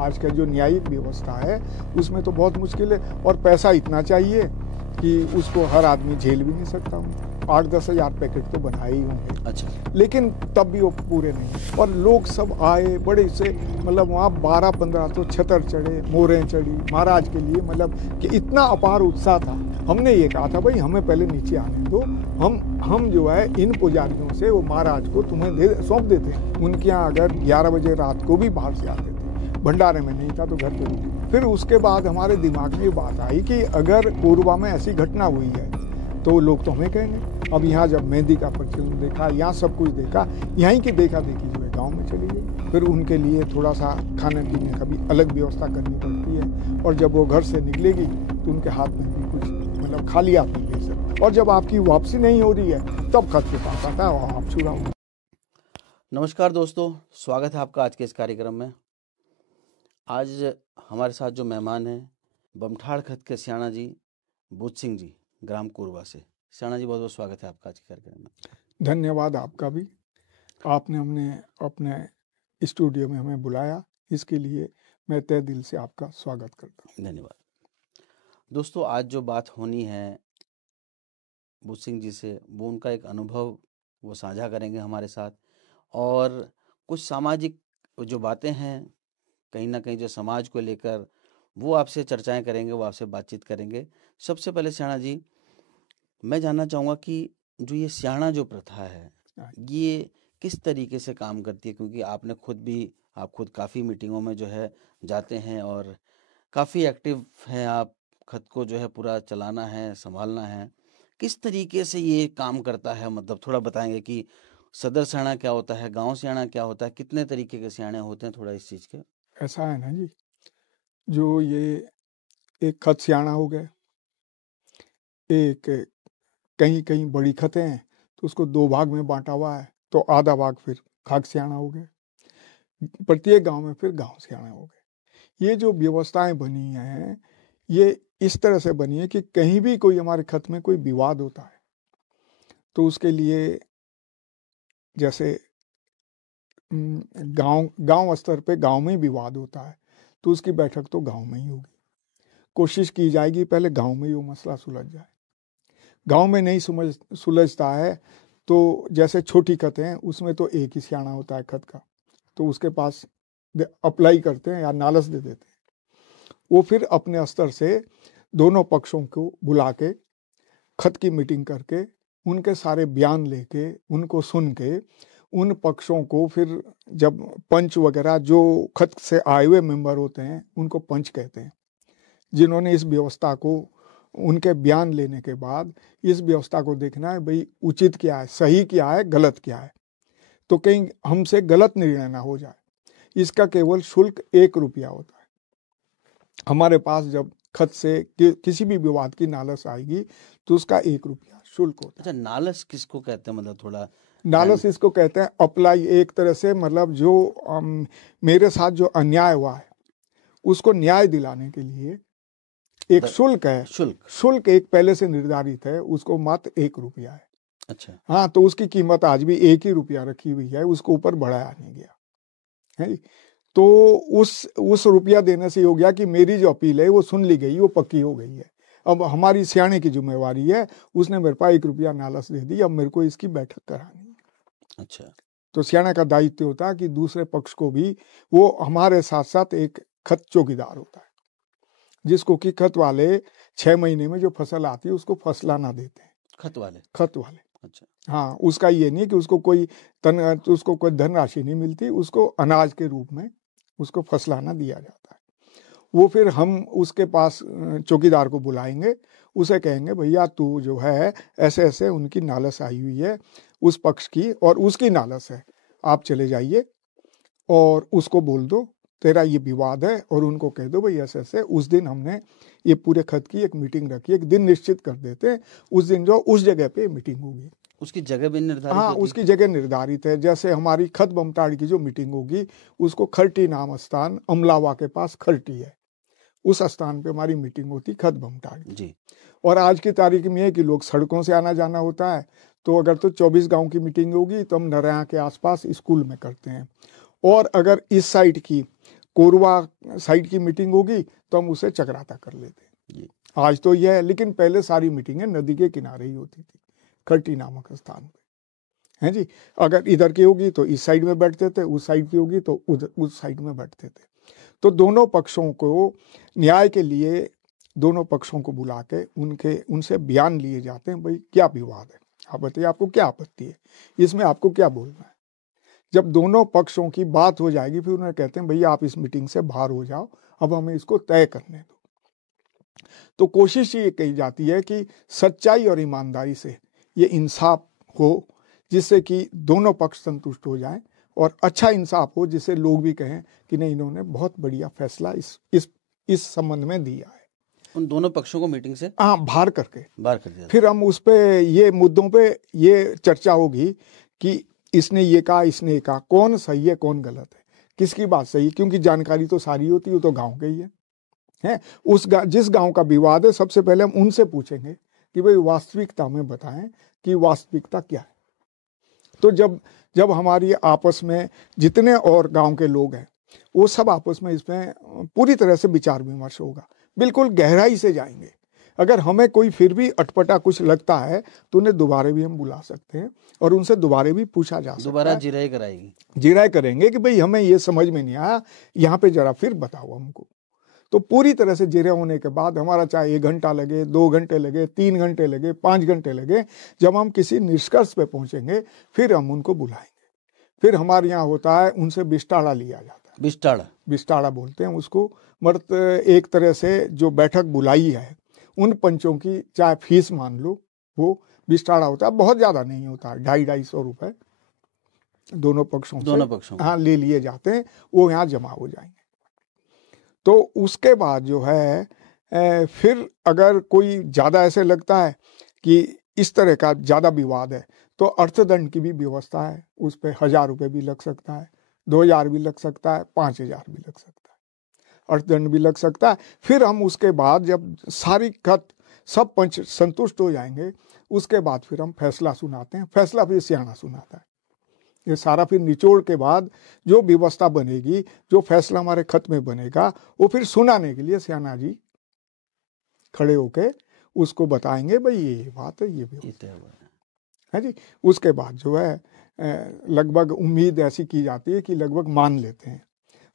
आज का जो न्यायिक व्यवस्था है उसमें तो बहुत मुश्किल है, और पैसा इतना चाहिए कि उसको हर आदमी झेल भी नहीं सकता हूँ। 8-10 हज़ार पैकेट तो बनाए ही होंगे। अच्छा। लेकिन तब भी वो पूरे नहीं, और लोग सब आए बड़े से, मतलब वहाँ 12-15 तो छतर चढ़े, मोरें चढ़ी महाराज के लिए, मतलब कि इतना अपार उत्साह था। हमने ये कहा था भाई हमें पहले नीचे आने दो, हम जो है इन पुजारियों से वो महाराज को तुम्हें सौंप देते हैं। उनके यहाँ अगर 11 बजे रात को भी बाहर से आते थे, भंडारे में नहीं था तो घर पे रुके। फिर उसके बाद हमारे दिमाग में ये बात आई कि अगर कोरबा में ऐसी घटना हुई है तो लोग तो हमें कहेंगे। अब यहाँ जब मेहंदी का प्रचलन देखा, यहाँ सब कुछ देखा, यहीं की देखा देखी जो है गाँव में चली गई। फिर उनके लिए थोड़ा सा खाने पीने का भी अलग व्यवस्था करनी पड़ती है, और जब वो घर से निकलेगी तो उनके हाथ में भी कुछ मतलब खाली हाथ नहीं ले सकते, और जब आपकी वापसी नहीं हो रही है तब खत के पास आता है और आप छुड़ा। नमस्कार दोस्तों, स्वागत है आपका आज के इस कार्यक्रम में। आज हमारे साथ जो मेहमान हैं बमठाड़ खत के सियाणा जी बूच सिंह जी, ग्राम कोरबा से। सियाणा जी, बहुत बहुत स्वागत है आपका आज के कार्यक्रम में। धन्यवाद आपका भी, आपने अपने स्टूडियो में हमें बुलाया, इसके लिए मैं तहे दिल से आपका स्वागत करता हूँ। धन्यवाद। दोस्तों, आज जो बात होनी है बूच सिंह जी से, वो उनका एक अनुभव वो साझा करेंगे हमारे साथ, और कुछ सामाजिक जो बातें हैं कहीं ना कहीं जो समाज को लेकर वो आपसे चर्चाएं करेंगे, वो आपसे बातचीत करेंगे। सबसे पहले सियाणा जी, मैं जानना चाहूँगा कि जो ये सियाणा जो प्रथा है ये किस तरीके से काम करती है, क्योंकि आप खुद काफ़ी मीटिंगों में जो है जाते हैं और काफ़ी एक्टिव हैं आप, खत को जो है पूरा चलाना है, संभालना है। किस तरीके से ये काम करता है, मतलब थोड़ा बताएंगे कि सदर सियाणा क्या होता है, गांव सियाणा क्या होता है, कितने तरीके के सियाणे होते हैं, थोड़ा इस चीज़ के। ऐसा है ना जी, जो ये एक खत सियाणा हो गए, एक कहीं कहीं बड़ी खतें हैं तो उसको 2 भाग में बांटा हुआ है, तो आधा भाग फिर खाक सियाणा हो गए, प्रत्येक गांव में फिर गांव सियाणा हो गए। ये जो व्यवस्थाएं बनी हैं ये इस तरह से बनी है कि कहीं भी कोई हमारे खत में कोई विवाद होता है तो उसके लिए, जैसे गांव स्तर पे गांव में ही विवाद होता है तो उसकी बैठक तो गांव में ही होगी। कोशिश की जाएगी पहले गांव में ही वो मसला सुलझ जाए। गांव में नहीं सुलझता है तो जैसे छोटी खतें हैं उसमें तो एक ही सियाणा होता है खत का, तो उसके पास अप्लाई करते हैं या नालस दे देते हैं। वो फिर अपने स्तर से दोनों पक्षों को बुला के खत की मीटिंग करके उनके सारे बयान लेके उनको सुन के उन पक्षों को फिर जब पंच वगैरह जो खत से आए हुए मेंबर होते हैं उनको पंच कहते हैं, जिन्होंने इस व्यवस्था को उनके बयान लेने के बाद इस व्यवस्था को देखना है भाई उचित क्या है, सही क्या है, गलत क्या है, तो कहीं हमसे गलत निर्णय ना हो जाए। इसका केवल शुल्क 1 रुपया होता है। हमारे पास जब खत से किसी भी विवाद की नालस आएगी तो उसका 1 रुपया शुल्क होता है। अच्छा, नालस किसको कहते हैं, मतलब थोड़ा नालस इसको कहते हैं अप्लाई, एक तरह से मतलब जो मेरे साथ जो अन्याय हुआ है उसको न्याय दिलाने के लिए एक शुल्क है। शुल्क एक पहले से निर्धारित है, उसको मात्र 1 रुपया है। अच्छा। हाँ, तो उसकी कीमत आज भी 1 ही रुपया रखी हुई है, उसको ऊपर बढ़ाया नहीं गया है। तो उस रुपया देने से हो गया कि मेरी जो अपील है वो सुन ली गई, वो पक्की हो गई है। अब हमारी सियाणे की जिम्मेवारी है, उसने मेरे पास 1 रुपया नालस दे दी, अब मेरे को इसकी बैठक करानी है। अच्छा। तो सियाणे का दायित्व होता है कि दूसरे पक्ष को भी, वो हमारे साथ साथ एक खत चौकीदार होता है जिसको कि खत वाले 6 महीने में जो फसल आती है उसको फसलाना देते हैं। खत वाले। अच्छा। हाँ, उसका ये नहीं कि उसको कोई धनराशि नहीं मिलती, उसको अनाज के रूप में उसको फसलाना दिया जाता है। वो फिर हम उसके पास चौकीदार को बुलाएंगे, उसे कहेंगे भैया तू जो है ऐसे ऐसे उनकी नालस आई हुई है उस पक्ष की और उसकी नालस है, आप चले जाइए और उसको बोल दो तेरा ये विवाद है, और उनको कह दो भाई ऐसे ऐसे। उस दिन हमने ये पूरे खत की एक मीटिंग रखी, एक दिन निश्चित कर देते हैं, उस दिन जो उस जगह पे मीटिंग होगी। उसकी जगह भी निर्धारित? हाँ, उसकी जगह निर्धारित है। जैसे हमारी खत बमटाड़ की जो मीटिंग होगी उसको खरटी नाम स्थान अमलावा के पास खरटी है, उस स्थान पे हमारी मीटिंग होती खत बमटाड़ जी। और आज की तारीख में है कि लोग सड़कों से आना जाना होता है, तो अगर तो 24 गांव की मीटिंग होगी तो हम नरिया के आसपास स्कूल में करते हैं, और अगर इस साइड की कोरवा साइड की मीटिंग होगी तो हम उसे चक्राता कर लेते हैं। आज तो यह है, लेकिन पहले सारी मीटिंगें नदी के किनारे ही होती थी, खट्टी नामक स्थान पे, है जी। अगर इधर की होगी तो इस साइड में बैठते थे, उस साइड की होगी तो उधर उस साइड में बैठते थे। तो दोनों पक्षों को न्याय के लिए दोनों पक्षों को बुला के उनसे बयान लिए जाते हैं, भाई क्या विवाद है, आप बताइए आपको क्या आपत्ति है, इसमें आपको क्या बोलना है। जब दोनों पक्षों की बात हो जाएगी फिर उन्हें कहते हैं भैया आप इस मीटिंग से बाहर हो जाओ, अब हमें इसको तय करने दो। तो कोशिश ये की जाती है कि सच्चाई और ईमानदारी से ये इंसाफ हो, जिससे कि दोनों पक्ष संतुष्ट हो जाएं और अच्छा इंसाफ हो, जिससे लोग भी कहें कि नहीं इन्होंने बहुत बढ़िया फैसला इस संबंध में दिया है। उन दोनों पक्षों को मीटिंग से बाहर कर दिया। फिर हम उस पे ये मुद्दों पे ये चर्चा होगी कि इसने ये कहा, इसने ये कहा, कौन सही है कौन गलत है, किसकी बात सही है, क्योंकि जानकारी तो सारी होती है, वो तो गांव के ही है। जिस गांव का विवाद है सबसे पहले हम उनसे पूछेंगे कि भाई वास्तविकता में बताएं कि वास्तविकता क्या है। तो जब हमारी आपस में जितने और गांव के लोग हैं वो सब आपस में इसमें पूरी तरह से विचार विमर्श होगा, बिल्कुल गहराई से जाएंगे। अगर हमें कोई फिर भी अटपटा कुछ लगता है तो उन्हें दोबारा भी हम बुला सकते हैं और उनसे दोबारा भी पूछा जा सकता है, दोबारा जिराई करेंगे कि भाई हमें ये समझ में नहीं आया, यहाँ पे जरा फिर बताओ हमको। तो पूरी तरह से जिरे होने के बाद हमारा चाहे 1 घंटा लगे, 2 घंटे लगे, 3 घंटे लगे, 5 घंटे लगे, जब हम किसी निष्कर्ष पे पहुंचेंगे फिर हम उनको बुलाएंगे। फिर हमारे यहाँ होता है उनसे बिस्ताड़ा लिया जाता है, बिस्ताड़ा बोलते हैं उसको। मर्द एक तरह से जो बैठक बुलाई है उन पंचों की चाहे फीस मान लो, वो बिस्ताड़ा होता है, बहुत ज्यादा नहीं होता, 250-250 रुपए दोनों पक्षों हाँ ले लिए जाते हैं, वो यहाँ जमा हो जाएंगे। तो उसके बाद जो है फिर अगर कोई ज़्यादा ऐसे लगता है कि इस तरह का ज़्यादा विवाद है तो अर्थदंड की भी व्यवस्था है, उस पर 1000 रुपये भी लग सकता है, 2000 भी लग सकता है, 5000 भी लग सकता है, अर्थदंड भी लग सकता है। फिर हम उसके बाद जब सारी सब पंच संतुष्ट हो जाएंगे उसके बाद फिर हम फैसला सुनाते हैं। फैसला फिर सियाना सुनाता है। ये सारा फिर निचोड़ के बाद जो व्यवस्था बनेगी, जो फैसला हमारे खत में बनेगा, वो फिर सुनाने के लिए सियाना जी खड़े होके उसको बताएंगे, भाई ये बात है, ये व्यवस्था है जी। उसके बाद जो है लगभग उम्मीद ऐसी की जाती है कि लगभग मान लेते हैं।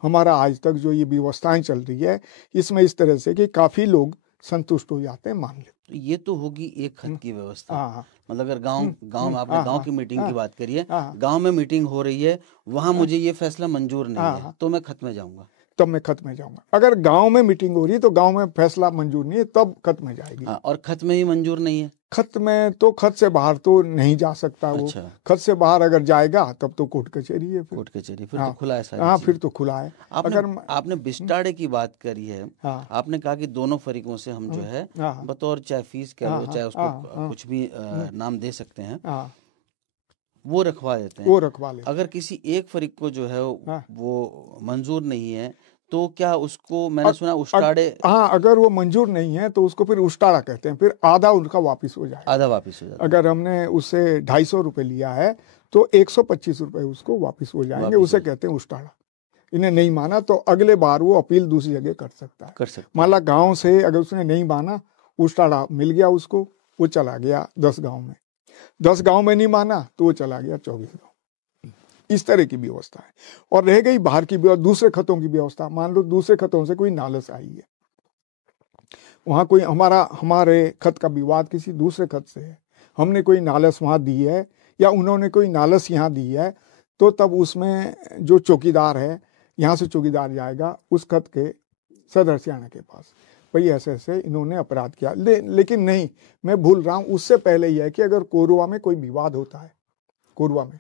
हमारा आज तक जो ये व्यवस्थाएं चल रही है इसमें इस तरह से कि काफी लोग संतुष्ट हो जाते हैं, मान लेते। तो ये तो होगी एक खत की व्यवस्था। मतलब अगर गांव में आपने गांव की मीटिंग की बात करी है, गांव में मीटिंग हो रही है, वहां मुझे ये फैसला मंजूर नहीं है तो मैं खत में जाऊंगा, तब मैं खत में जाऊंगा। अगर गांव में मीटिंग हो रही है तो गांव में फैसला मंजूर नहीं है तब खत में जाएगी। और खत में ही मंजूर नहीं है, खत में तो खत से बाहर तो नहीं जा सकता वो। खत से बाहर अगर जाएगा तब तो कोर्ट कचहरी है, कोर्ट कचहरी फिर तो खुला है। हाँ फिर तो खुला है। आपने बिस्ताड़े की बात करी है, आपने कहा कि दोनों फरीकों से हम जो है बतौर चाहे फीस कह लो चाहे उसको कुछ भी नाम दे सकते हैं, वो रखवा देते हैं, वो रखवा लेते। अगर किसी एक फरीक को जो है वो मंजूर नहीं है तो क्या उसको, मैंने सुना उस्ताड़े, हाँ अगर वो मंजूर नहीं है तो उसको फिर उस्ताड़ा कहते हैं, फिर आधा उनका वापिस हो जाएगा, आधा वापिस हो जाएगा। अगर हमने उससे 250 रुपए लिया है तो 125 रुपए उसको वापिस हो जाएंगे, उसे कहते हैं उस्ताड़ा। इन्हें नहीं माना तो अगले बार वो अपील दूसरी जगह कर सकता है। मान ला गाँव से अगर उसने नहीं माना, उस्ताड़ा मिल गया उसको, वो चला गया 10 गाँव में, 10 गाँव में नहीं माना तो वो चला गया 24 गाँव। इस तरह की व्यवस्था है। और रह गई बाहर की व्यवस्था, दूसरे खतों की व्यवस्था। मान लो दूसरे खतों से कोई नालस आई है, वहां कोई हमारे खत का विवाद किसी दूसरे खत से है, हमने कोई नालस वहां दी है या उन्होंने कोई नालस यहाँ दी है, तो तब उसमें जो चौकीदार है, यहाँ से चौकीदार जाएगा उस खत के सदर सियाना के पास, भाई ऐसे ऐसे इन्होंने अपराध किया। लेकिन नहीं, मैं भूल रहा हूँ, उससे पहले यह है कि अगर कोरवा में कोई विवाद होता है, कोरवा में,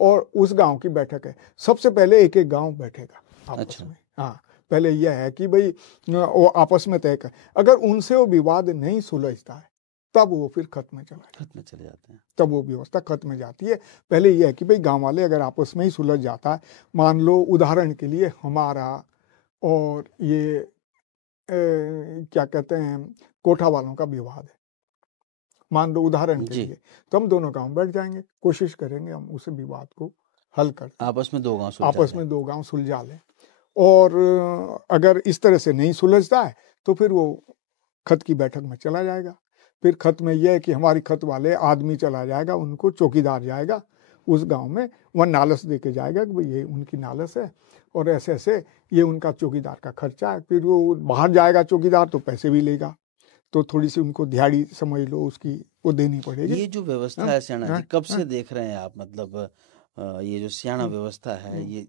और उस गांव की बैठक है, सबसे पहले एक एक गांव बैठेगा आपस में। हाँ पहले यह है कि भाई वो आपस में तय कर, अगर उनसे वो विवाद नहीं सुलझता है तब वो फिर खत में चले जाते हैं, तब वो व्यवस्था खत में जाती है। पहले यह है कि भाई गांव वाले अगर आपस में ही सुलझ जाता है, मान लो उदाहरण के लिए हमारा और ये क्या कहते हैं कोठा वालों का विवाद है, मान लो उदाहरण के लिए, तो हम दोनों गांव बैठ जाएंगे, कोशिश करेंगे हम उस विवाद को हल कर, आपस में दो गांव सुलझा लें। और अगर इस तरह से नहीं सुलझता है तो फिर वो खत की बैठक में चला जाएगा। फिर खत में यह है कि हमारी खत वाले आदमी चला जाएगा, उनको चौकीदार जाएगा उस गांव में, वह नालस दे के जाएगा कि भाई ये उनकी नालस है और ऐसे ऐसे ये उनका चौकीदार का खर्चा है। फिर वो बाहर जाएगा चौकीदार तो पैसे भी लेगा, तो थोड़ी सी उनको दिहाड़ी समझ लो उसकी वो देनी पड़ेगी। ये जो व्यवस्था है सियाणा जी, कब से देख रहे हैं आप? मतलब ये जो सियाणा व्यवस्था है ये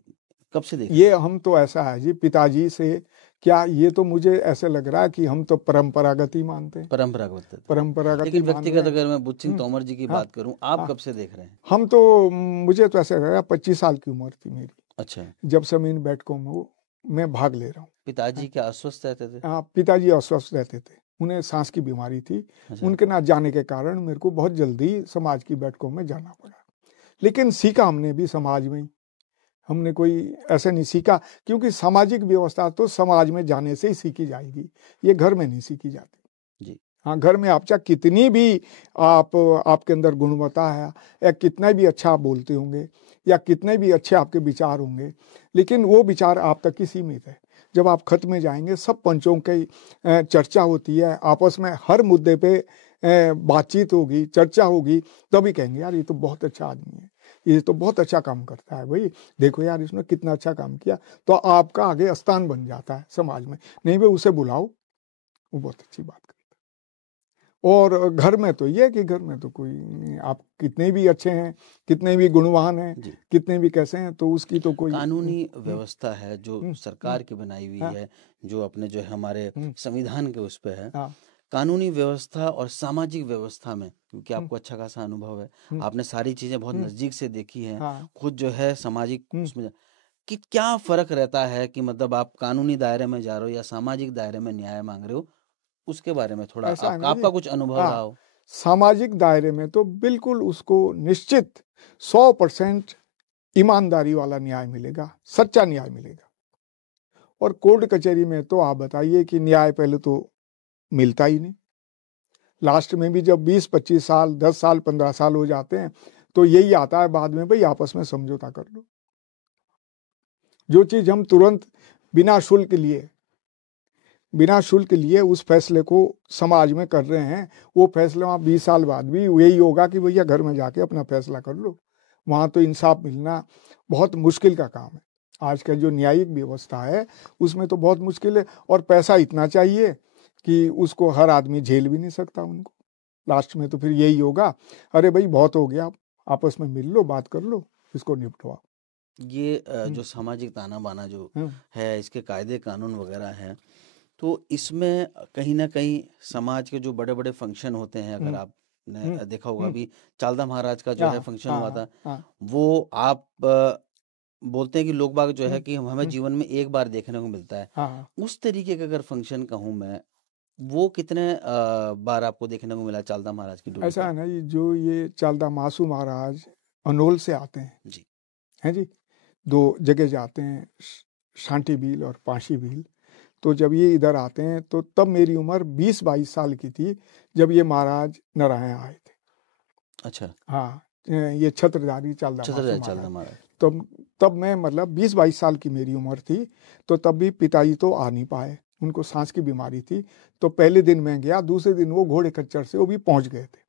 कब से देख रहे ये हम तो ऐसा है जी, पिताजी से क्या, ये तो मुझे ऐसे लग रहा है कि हम तो परंपरागत ही मानते हैं, परंपरागत। लेकिन व्यक्तिगत अगर मैं बुद्ध सिंह तोमर जी की बात करूं, आप कब से देख रहे हैं? हम तो, मुझे तो ऐसा लग रहा है 25 साल की उम्र थी मेरी, अच्छा, जब से मैं इन बैठकों में मैं भाग ले रहा हूँ। पिताजी क्या अस्वस्थ रहते थे? हाँ, पिताजी अस्वस्थ रहते थे, उन्हें सांस की बीमारी थी। अच्छा। उनके ना जाने के कारण मेरे को बहुत जल्दी समाज की बैठकों में जाना पड़ा, लेकिन सीखा हमने भी समाज में ही, हमने कोई ऐसे नहीं सीखा, क्योंकि सामाजिक व्यवस्था तो समाज में जाने से ही सीखी जाएगी, ये घर में नहीं सीखी जाती जी। हाँ, घर में आप चाहे कितनी भी आपके अंदर गुणवत्ता है या कितना भी अच्छा आप बोलते होंगे या कितने भी अच्छे आपके विचार होंगे, लेकिन वो विचार आप तक ही सीमित है। जब आप खत में जाएंगे, सब पंचों की चर्चा होती है, आपस में हर मुद्दे पे बातचीत होगी, चर्चा होगी, तभी कहेंगे यार ये तो बहुत अच्छा आदमी है, ये तो बहुत अच्छा काम करता है, भाई देखो यार इसने कितना अच्छा काम किया, तो आपका आगे स्थान बन जाता है समाज में। नहीं भाई उसे बुलाओ, वो बहुत अच्छी बात करता है। और घर में तो ये है कि घर में तो कोई, आप कितने भी अच्छे हैं, कितने भी गुणवान हैं, कितने भी कैसे हैं, तो उसकी तो कोई कानूनी व्यवस्था है जो सरकार की बनाई हुई है, जो अपने जो है हमारे संविधान के उस पे है, कानूनी व्यवस्था और सामाजिक व्यवस्था में, क्योंकि आपको अच्छा खासा अनुभव है, आपने सारी चीजें बहुत नजदीक से देखी हैं, खुद जो है सामाजिक उसमें, कि क्या फर्क रहता है कि मतलब आप कानूनी दायरे में जा रहे हो या सामाजिक दायरे में न्याय मांग रहे हो, उसके बारे में थोड़ा आपका कुछ अनुभव रहा हो। सामाजिक दायरे में तो बिल्कुल उसको निश्चित 100% ईमानदारी वाला न्याय मिलेगा, सच्चा न्याय मिलेगा। और कोर्ट कचहरी में तो आप बताइए कि न्याय पहले तो मिलता ही नहीं, लास्ट में भी जब 20-25 साल 10 साल 15 साल हो जाते हैं तो यही आता है बाद में, भाई आपस में समझौता कर लो। जो चीज हम तुरंत बिना शुल्क लिए उस फैसले को समाज में कर रहे हैं, वो फैसला वहाँ 20 साल बाद भी यही होगा कि भैया घर में जाके अपना फैसला कर लो। वहाँ तो इंसाफ मिलना बहुत मुश्किल का काम है। आज का जो न्यायिक व्यवस्था है उसमें तो बहुत मुश्किल है, और पैसा इतना चाहिए कि उसको हर आदमी झेल भी नहीं सकता उनको। लास्ट में तो फिर यही होगा, अरे भाई बहुत हो गया, आपस में मिल लो, बात कर लो, इसको निपटवा। ये जो सामाजिक ताना बाना जो है, इसके कायदे कानून वगैरह हैं, तो इसमें कहीं ना कहीं समाज के जो बड़े बड़े फंक्शन होते हैं, अगर आपने देखा होगा, अभी चालदा महाराज का जो है फंक्शन हुआ था, वो आप बोलते हैं कि लोग बाग जो है कि हमें जीवन में एक बार देखने को मिलता है, उस तरीके का अगर फंक्शन कहूँ मैं, वो कितने बार आपको देखने को मिला चालदा महाराज की डोली? ऐसा है ना, जो ये चालदा मासू महाराज अनोल से आते हैं जी, हैं जी, 2 जगह जाते हैं, शांति बील और पांशी बील। तो जब ये इधर आते हैं तो तब मेरी उम्र 20-22 साल की थी जब ये महाराज नारायण आए थे। अच्छा, हाँ, ये छत्रधारी चालदा महाराज। तब मैं मतलब 20-22 साल की मेरी उम्र थी, तो तब भी पिताजी तो आ नहीं पाए, उनको सांस की बीमारी थी। तो पहले दिन मैं गया, दूसरे दिन वो घोड़े खच्चर से वो भी पहुंच गए थे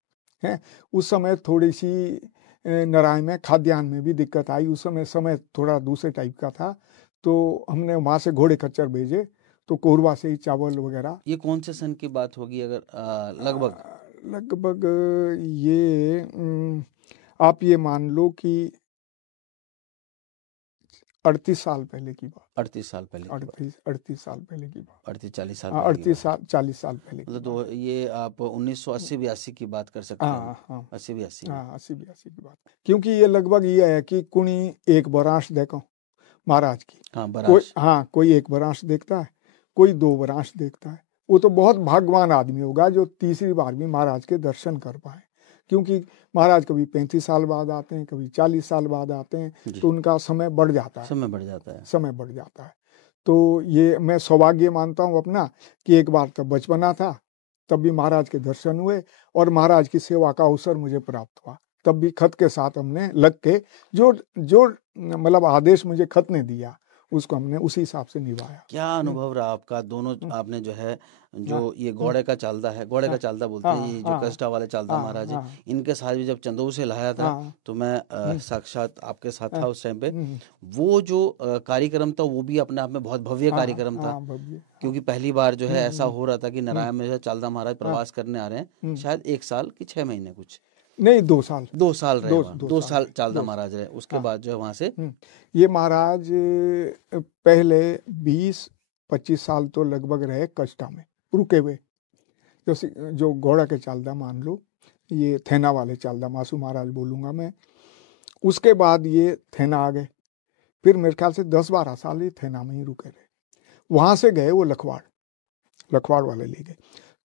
हैं। उस समय थोड़ी सी नारायण में खाद्यान्न में भी दिक्कत आई, उस समय थोड़ा दूसरे टाइप का था, तो हमने वहाँ से घोड़े खच्चर भेजे, तो कोरबा से ही चावल वगैरह। ये कौन से सन की बात होगी अगर लगभग ये आप ये मान लो कि 38 साल पहले की बात। 38 साल पहले 38 साल पहले की बात। 38-40 साल 40 साल पहले। मतलब तो ये आप 1980-82 की बात कर सकते हैं। हाँ, 80-82 80-82 की बात, क्योंकि ये लगभग ये है कि कुणी एक बरांश देखो महाराज की। कोई एक बरांश देखता है, कोई 2 बरांश देखता है। वो तो बहुत भाग्यवान आदमी होगा जो तीसरी बार भी महाराज के दर्शन कर पाए, क्योंकि महाराज कभी 35 साल बाद आते हैं, कभी 40 साल बाद आते हैं, तो उनका समय बढ़ जाता है। तो ये मैं सौभाग्य मानता हूँ अपना कि एक बार तब बचपना था, तब भी महाराज के दर्शन हुए और महाराज की सेवा का अवसर मुझे प्राप्त हुआ। तब भी खत के साथ हमने लग के जो मतलब आदेश मुझे खत ने दिया उसको हमने उसी हिसाब से निभाया। क्या अनुभव रहा आपका? दोनों आपने जो है जो ये घोड़े का चालदा है, घोड़े का चालदा बोलते हैं, ये जो कस्टा वाले चालदा महाराज है, इनके साथ भी जब चंदऊ से लाया था तो मैं साक्षात आपके साथ था उस टाइम पे। वो जो कार्यक्रम था वो भी अपने आप में बहुत भव्य कार्यक्रम था, क्योंकि पहली बार जो है ऐसा हो रहा था कि नारायण में जो है चालदा महाराज प्रवास करने आ रहे हैं, शायद 1 साल कि 6 महीने कुछ नहीं 2 साल 2 साल रहे वहाँ, 2 साल चालदा महाराज रहे। उसके बाद जो है वहाँ से ये महाराज पहले 20-25 साल तो लगभग रहे कष्टा में रुके हुए। जो घोड़ा के चालदा मान लो, ये थेना वाले चालदा मासू महाराज बोलूँगा मैं। उसके बाद ये थेना आ गए, फिर मेरे ख्याल से 10-12 साल ये थेना में ही रुके रहे। वहाँ से गए वो लखवाड़ वाले ले गए,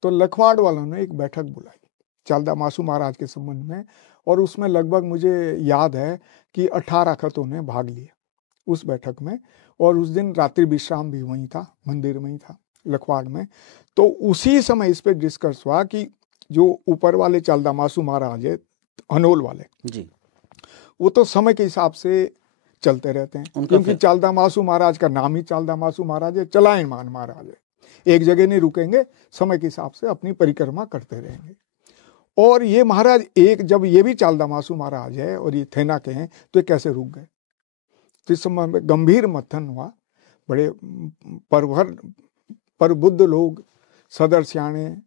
तो लखवाड़ वालों ने एक बैठक बुलाई चालदा मासू महाराज के संबंध में, और उसमें लगभग मुझे याद है कि 18 खतों ने भाग लिया उस बैठक में, और उस दिन रात्रि विश्राम भी वहीं था, मंदिर में ही था लखवाड़ में। तो उसी समय इस पे डिस्कस हुआ कि जो ऊपर वाले चालदा मासू महाराज है अनोल वाले जी, वो तो समय के हिसाब से चलते रहते हैं, क्योंकि चालदा मासू महाराज का नाम ही चालदा मासू महाराज है, चलायमान महाराज है, एक जगह नहीं रुकेंगे, समय के हिसाब से अपनी परिक्रमा करते रहेंगे। और ये महाराज जब ये भी चालदा मासू महाराज है और ये थेना के हैं, तो ये कैसे रुक गए? तो इस समय में गंभीर मंथन हुआ। बड़े परबुद्ध लोग, सदर सियाणे,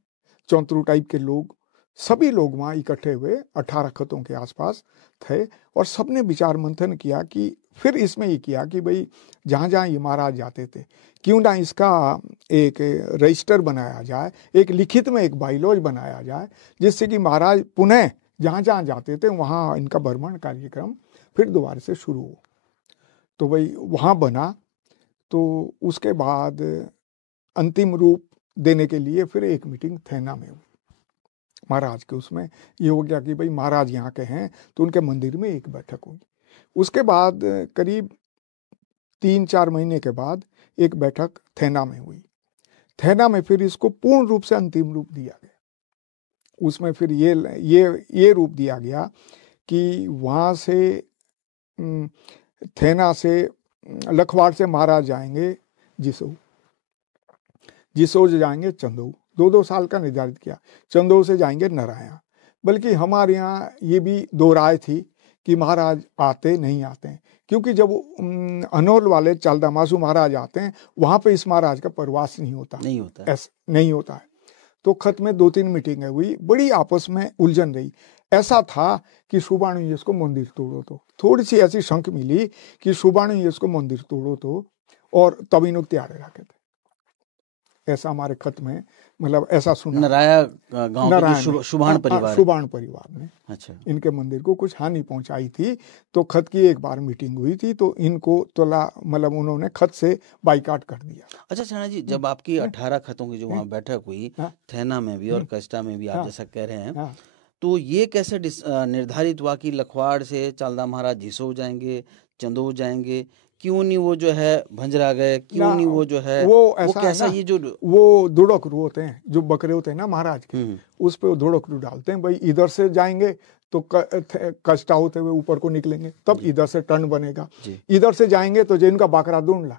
चौंतरू टाइप के लोग, सभी लोग वहाँ इकट्ठे हुए, 18 खतों के आसपास थे, और सबने विचार मंथन किया कि फिर इसमें ये किया कि भाई जहाँ जहाँ ये महाराज जाते थे, क्यों ना इसका एक रजिस्टर बनाया जाए, एक लिखित में एक बाइलॉज बनाया जाए, जिससे कि महाराज पुनः जहाँ जहाँ जाते थे वहाँ इनका भ्रमण कार्यक्रम फिर दोबारा से शुरू हो। तो भाई वहाँ बना। तो उसके बाद अंतिम रूप देने के लिए फिर एक मीटिंग थेना में हुई महाराज के। उसमें ये हो गया कि भाई महाराज यहाँ के हैं, तो उनके मंदिर में एक बैठक होगी। उसके बाद करीब 3-4 महीने के बाद एक बैठक थेना में हुई। थेना में फिर इसको पूर्ण रूप से अंतिम रूप दिया गया। उसमें फिर ये रूप दिया गया कि वहाँ से थेना से लखवाड़ से महाराज जाएंगे जिसो जाएंगे चंदऊ, 2-2 साल का निर्धारित किया। चंदऊ से जाएंगे नारायण। बल्कि हमारे यहाँ ये भी 2 राय थी कि महाराज आते नहीं आते हैं, क्योंकि जब अनोल वाले चालदा मासू महाराज आते हैं वहाँ पे इस महाराज का प्रवास नहीं होता है। तो खत में 2-3 मीटिंगें हुई, बड़ी आपस में उलझन रही। ऐसा था कि सुबाणु इसको मंदिर तोड़ो, तो थोड़ी सी ऐसी शंक मिली कि सुबाणु इसको मंदिर तोड़ो तो, और तब इन्हों त्यारे रखे थे। ऐसा हमारे खत में मतलब ऐसा सुना। नराया गांव के सुबाण परिवार ने अच्छा इनके मंदिर को कुछ हानि पहुंचाई थी। तो खत की एक बार मीटिंग हुई थी, तो इनको तोला मतलब उन्होंने खत से बाइकाट कर दिया। अच्छा सेना जी, जब आपकी 18 खतों की जो वहाँ बैठक हुई थेना में भी और कस्टा में भी, आप जैसा कह रहे हैं, तो ये कैसे निर्धारित हुआ कि लखवाड़ से चालदा महाराज झिसो जाएंगे, चंदऊ जाएंगे? क्यों नहीं वो जो है भंजरा गए? क्यों नहीं वो जो है वो कैसा ये जो वो दुड़करू होते हैं, जो बकरे होते हैं ना महाराज के, उस पे वो दुड़करू डालते हैं। भाई इधर से जाएंगे तो कष्टा होते हुए ऊपर को निकलेंगे, तब इधर से टर्न बनेगा। इधर से जाएंगे तो जिनका बाकरा ढूंढ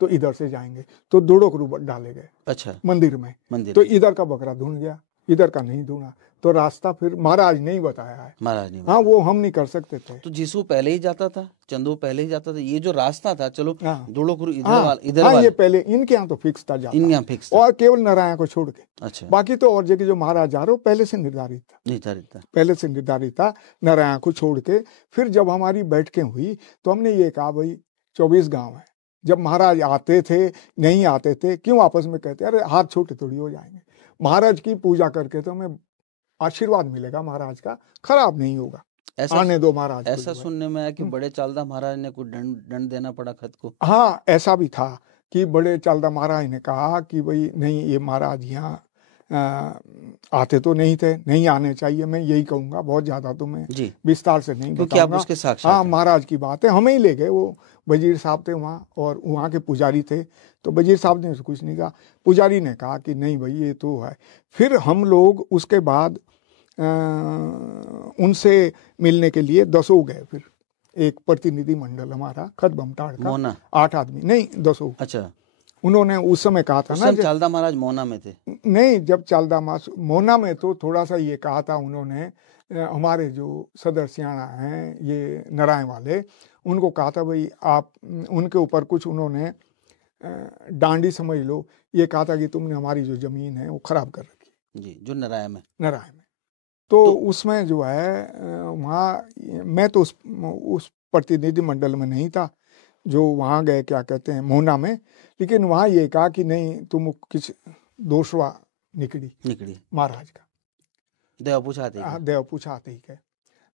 तो इधर से जाएंगे, तो दुड़करू डाले गए अच्छा मंदिर में। तो इधर का बकरा ढूंढ गया, इधर का नहीं ढूंढा, तो रास्ता फिर महाराज नहीं बताया है। महाराज नहीं हाँ, वो हम नहीं कर सकते थे। तो जिसू पहले ही जाता था, चंदू पहले ही जाता था, ये जो रास्ता था, चलो दुड़करू ये पहले इनके यहाँ तो फिक्स था जाता, इनके यहाँ फिक्स था, और केवल नारायण को छोड़ के। अच्छा, बाकी तो और जगह जो महाराज जा रहे हो पहले से निर्धारित था, नारायण को छोड़ के। फिर जब हमारी बैठकें हुई तो हमने ये कहा भाई 24 गांव है, जब महाराज आते थे नहीं आते थे, क्यों आपस में कहते अरे हाथ छोटे थोड़ी हो जाएंगे। महाराज की पूजा करके तो हमें आशीर्वाद मिलेगा, महाराज का खराब नहीं होगा, आने दो महाराज। ऐसा सुनने में आया कि बड़े चालदा महाराज ने कुछ दंड देना पड़ा खत को। हाँ, ऐसा भी था कि बड़े चालदा महाराज ने कहा कि भाई नहीं, ये महाराज यहाँ आते तो नहीं थे, नहीं आने चाहिए। मैं यही कहूंगा, बहुत ज्यादा तो मैं विस्तार से नहीं बताऊंगा। हाँ, महाराज की बात है, हमें ही ले गए। वो वजीर साहब थे वहाँ, और वहाँ के पुजारी थे, तो वजीर साहब ने कुछ नहीं कहा। पुजारी ने कहा कि नहीं भाई ये तो है। फिर हम लोग उसके बाद उनसे मिलने के लिए 10 गए। फिर एक प्रतिनिधि मंडल हमारा खत बमताड़ का, मोना 8 आदमी नहीं 10। अच्छा, उन्होंने उस समय कहा था उस ना समय चालदा महाराज मोना में थे। नहीं, जब चालदा मास मोना में तो थोड़ा सा ये कहा था उन्होंने, हमारे जो सदर सियाणा हैं ये नारायण वाले, उनको कहा था भाई आप उनके ऊपर कुछ उन्होंने डांडी समझ लो, ये कहा था कि तुमने हमारी जो जमीन है वो खराब कर रखी जी, जो नारायण में। तो उसमें जो है वहाँ मैं तो उस प्रतिनिधि मंडल में नहीं था जो वहाँ गए क्या कहते हैं मोना में, लेकिन वहाँ ये कहा कि नहीं तुम किस दोषवा निकली महाराज का, देव पूछाते ही है।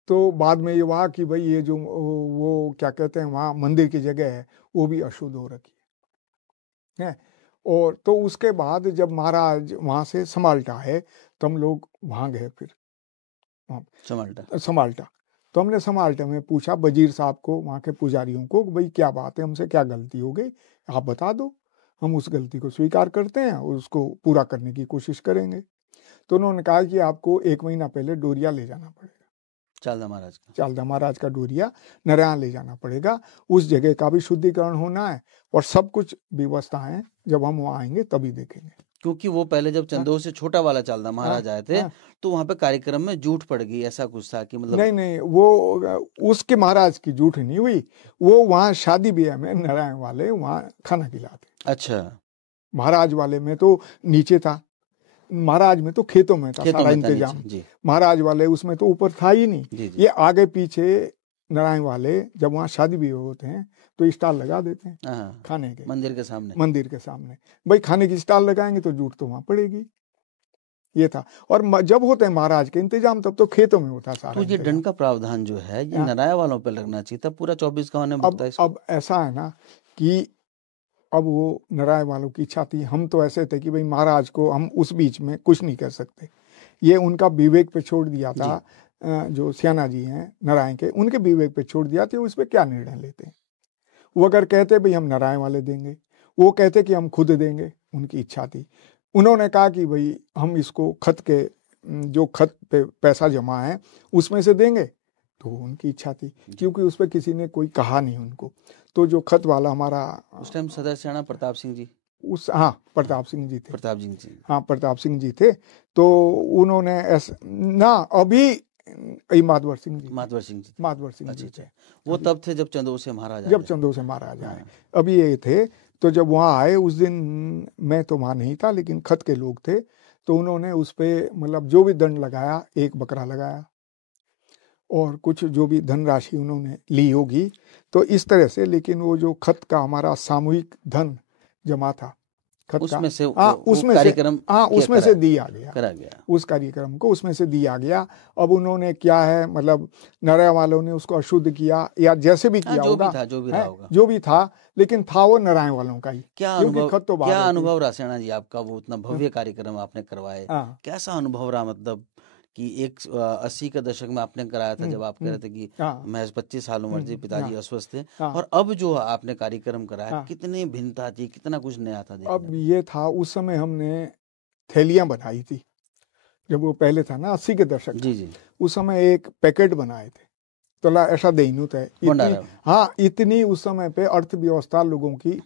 तो बाद में ये वहाँ कि भाई ये जो वो क्या कहते हैं वहाँ मंदिर की जगह है वो भी अशुद्ध हो रखी है। और तो उसके बाद जब महाराज वहाँ से समाल्टा है तो हम लोग वहाँ गए, फिर समाल्टा तो हमने समाल्टे में पूछा वजीर साहब को, वहाँ के पुजारियों को, भाई क्या बात है, हमसे क्या गलती हो गई, आप बता दो, हम उस गलती को स्वीकार करते हैं और उसको पूरा करने की कोशिश करेंगे। तो उन्होंने कहा कि आपको 1 महीना पहले डोरिया ले जाना पड़ेगा, चालदा महाराज का डोरिया नारायण ले जाना पड़ेगा, उस जगह का भी शुद्धिकरण होना है और सब कुछ व्यवस्था है, जब हम वहाँ आएंगे तभी देखेंगे। क्योंकि वो पहले जब चंदोर से छोटा वाला चालदा महाराज आए थे तो वहाँ पे कार्यक्रम में झूठ पड़ गई, ऐसा कुछ था कि मतलब नहीं वो उसके महाराज की झूठ नहीं हुई, वो वहाँ शादी ब्याह में नारायण वाले वहाँ खाना खिलाते। अच्छा, महाराज वाले में तो नीचे था, महाराज में तो खेतों में था सारा इंतजाम, महाराज वाले उसमें तो ऊपर था ही नहीं। ये आगे पीछे नारायण वाले जब वहाँ शादी भी होते हैं तो स्टॉल लगा देते हैं खाने के, मंदिर के सामने भाई खाने की स्टॉल लगाएंगे तो झूठ तो वहाँ पड़ेगी, ये था। और जब होते हैं महाराज के इंतजाम तब तो खेतों में होता सारा। तो ये दंड का प्रावधान जो है ये नारायण वालों पे लगना चाहिए था, पूरा 24 गांव ने भुगता इसको। अब ऐसा है ना कि अब वो नारायण वालों की इच्छा थी, हम तो ऐसे थे कि भाई महाराज को हम उस बीच में कुछ नहीं कर सकते, ये उनका विवेक पे छोड़ दिया था, जो सियाना जी हैं नारायण के, उनके विवेक पे छोड़ दिया था, उस पर क्या निर्णय लेते हैं। वो अगर कहते भाई हम नारायण वाले देंगे, वो कहते कि हम खुद देंगे, उनकी इच्छा थी। उन्होंने कहा कि भाई हम इसको खत के जो खत पे पैसा जमा है उसमें से देंगे, तो उनकी इच्छा थी, क्योंकि उस पर किसी ने कोई कहा नहीं उनको। तो जो खत वाला हमारा उस टाइम सदर सियाणा प्रताप सिंह जी, प्रताप सिंह जी थे, तो उन्होंने ना अभी माधवर सिंह जी थे, वो तब थे जब चंदोर से महाराज आए, अभी ये थे। तो जब वहाँ आए उस दिन मैं तो वहाँ नहीं था, लेकिन खत के लोग थे, तो उन्होंने उस पे मतलब जो भी दंड लगाया, 1 बकरा लगाया और कुछ जो भी धनराशि उन्होंने ली होगी, तो इस तरह से। लेकिन वो जो खत का हमारा सामूहिक धन जमा था खत उसमें से उसमें से दिया गया, उस कार्यक्रम को उसमें से दिया गया। अब उन्होंने क्या है मतलब नारायण वालों ने उसको अशुद्ध किया या जैसे भी किया होगा, जो भी था, लेकिन था वो नारायण वालों का ही। क्या अनुभव रहा सेना जी आपका, वो उतना भव्य कार्यक्रम आपने करवाए, कैसा अनुभव रहा? मतलब कि 80 के दशक में आपने कराया था, जब आप कह रहे थे कि महज 25 साल उम्र थी, पिताजी अस्वस्थ थे, और अब जो आपने कार्यक्रम कराया, कितनी भिन्नता थी, कितना कुछ नया था? अब ये था उस समय हमने थैलियां बनाई थी, जब वो पहले था ना 80 के दशक, जी, उस समय एक पैकेट बनाए थे, तो ऐसा देनु थे इतनी उस समय पे अर्थव्यवस्था लोगों की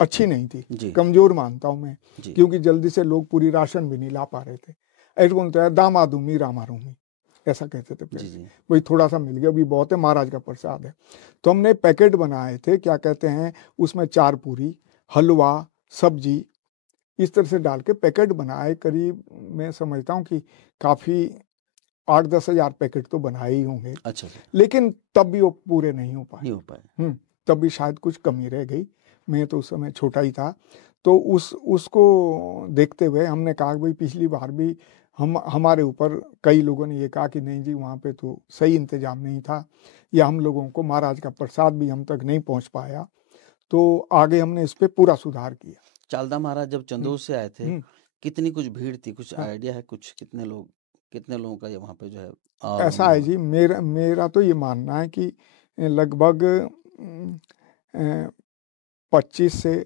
अच्छी नहीं थी, कमजोर मानता हूं मैं, क्योंकि जल्दी से लोग पूरी राशन भी नहीं ला पा रहे थे। ऐसे बोलते हैं दामादूमी रामारूमी, ऐसा कहते थे पहले, वही थोड़ा सा मिल गया, अभी बहुत है, महाराज का प्रसाद है। तो हमने पैकेट बनाए थे, क्या कहते हैं, उसमें 4 पूरी, हलवा, सब्जी, इस तरह से डाल के पैकेट बनाए। करीब मैं समझता हूँ कि काफी 8-10 हजार पैकेट तो बनाए ही होंगे। अच्छा, लेकिन तब भी वो पूरे नहीं हो पाए। तब भी शायद कुछ कमी रह गई, मैं तो उस समय छोटा ही था। तो उसको देखते हुए हमने कहा भाई पिछली बार भी हमारे ऊपर कई लोगों ने ये कहा कि नहीं जी वहाँ पे तो सही इंतजाम नहीं था, या हम लोगों को महाराज का प्रसाद भी हम तक नहीं पहुँच पाया, तो आगे हमने इस पे पूरा सुधार किया। चालदा महाराज जब चंदोर से आए थे, कितनी कुछ भीड़ थी, कुछ आइडिया है कुछ, कितने लोगों का ये वहाँ पे जो है? ऐसा है जी, मेरा तो ये मानना है कि लगभग 25 से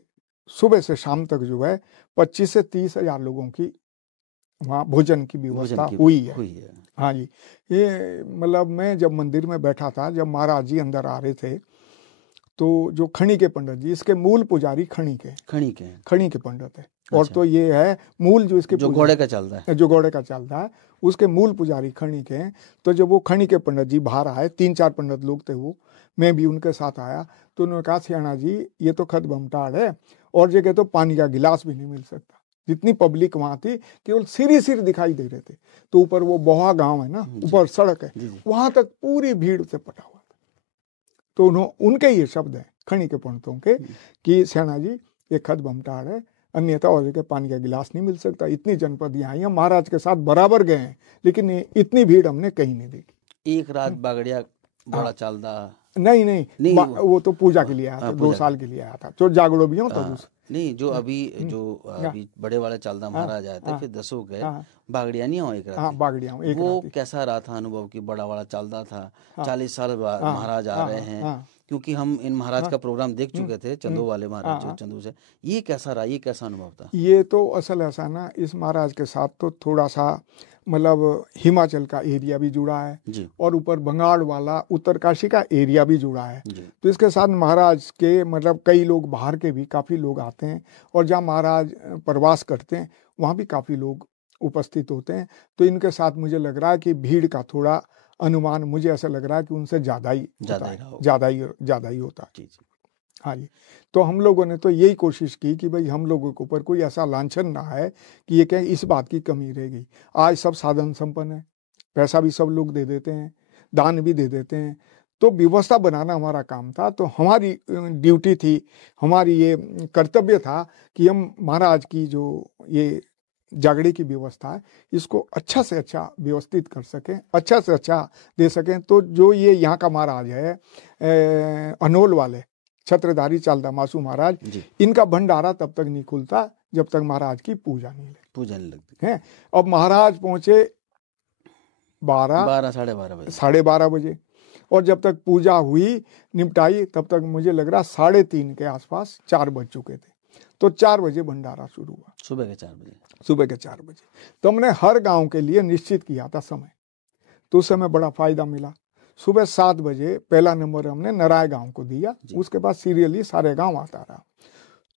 सुबह से शाम तक जो है 25 से 30 हजार लोगों की वहाँ भोजन की व्यवस्था हुई है। हाँ जी, ये मतलब मैं जब मंदिर में बैठा था, जब महाराज जी अंदर आ रहे थे, तो जो खणी के पंडित जी, इसके मूल पुजारी खणी के पंडित है। और अच्छा। तो ये है मूल जो इसके जो घोड़े का चलता है, जो घोड़े का चलता है, उसके मूल पुजारी खणी के हैं। तो जब वो खणी के पंडित जी बाहर आए, 3-4 पंडित लोग थे वो, मैं भी उनके साथ आया, तो उन्होंने कहा सियाणा जी ये तो खत बमटाड़ है, और जगह तो पानी का गिलास भी नहीं मिल सकता। जितनी पब्लिक वहां थी, केवल सिर दिखाई दे रहे थे। तो ऊपर वो बोहा गांव है ना, ऊपर सड़क है, वहां तक पूरी भीड़ से पटा हुआ था। तो उनके ये शब्द हैं खणी के पंडितों के कि सियाणा जी ये खत बमटाड़ है, अन्यथा और जगह पानी का गिलास नहीं मिल सकता। इतनी जनपदियां आई हैं, महाराज के साथ बराबर गए हैं, लेकिन इतनी भीड़ हमने कहीं नहीं देखी। एक रात बागड़िया बड़ा चलदा नहीं, वो तो पूजा के लिए आया था, 2 साल के लिए आया था, जो जागरो भी हो तब नहीं, जो अभी बड़े वाले चालदा महाराज आए थे, फिर 10 गए बागड़िया नहीं हो एक रात। बागड़िया वो कैसा रहा था अनुभव की बड़ा वाला चालदा था, 40 साल बाद महाराज आ रहे हैं, क्योंकि हम इन महाराज का प्रोग्राम देख चुके थे, चंदू वाले महाराज चंदू से। ये कैसा रहा, ये कैसा अनुभव था? ये तो असल ऐसा ना, इस महाराज के साथ तो थोड़ा सा मतलब हिमाचल का एरिया भी जुड़ा है जी। और ऊपर बंगाल वाला उत्तरकाशी का एरिया भी जुड़ा है। तो इसके साथ महाराज के मतलब कई लोग बाहर के भी काफ़ी लोग आते हैं, और जहाँ महाराज प्रवास करते हैं वहाँ भी काफ़ी लोग उपस्थित होते हैं। तो इनके साथ मुझे लग रहा है कि भीड़ का थोड़ा अनुमान मुझे ऐसा लग रहा है कि उनसे ज़्यादा ही होता है। हाँ जी, तो हम लोगों ने तो यही कोशिश की कि भाई हम लोगों के ऊपर कोई ऐसा लांछन ना है कि ये कहीं इस बात की कमी रह गई। आज सब साधन संपन्न है, पैसा भी सब लोग दे देते हैं, दान भी दे देते हैं, तो व्यवस्था बनाना हमारा काम था। तो हमारी ड्यूटी थी, हमारी ये कर्तव्य था कि हम महाराज की जो ये जागड़े की व्यवस्था है इसको अच्छा से अच्छा व्यवस्थित कर सकें, अच्छा से अच्छा दे सकें। तो जो ये यहाँ का महाराज है अनोल वाले छत्रधारी चालदा मासू महाराज, इनका भंडारा तब तक नहीं खुलता जब तक महाराज की पूजा नहीं लगती है। अब महाराज पहुंचे 12 12:30 बजे, और जब तक पूजा हुई निपटाई तब तक मुझे लग रहा 3:30 के आसपास 4 बज चुके थे। तो 4 बजे भंडारा शुरू हुआ, सुबह के 4 बजे। तो हमने हर गांव के लिए निश्चित किया था समय, तो उस समय बड़ा फायदा मिला। सुबह 7 बजे पहला नंबर हमने नराय गांव को दिया, उसके बाद सीरियली सारे गांव आता रहा।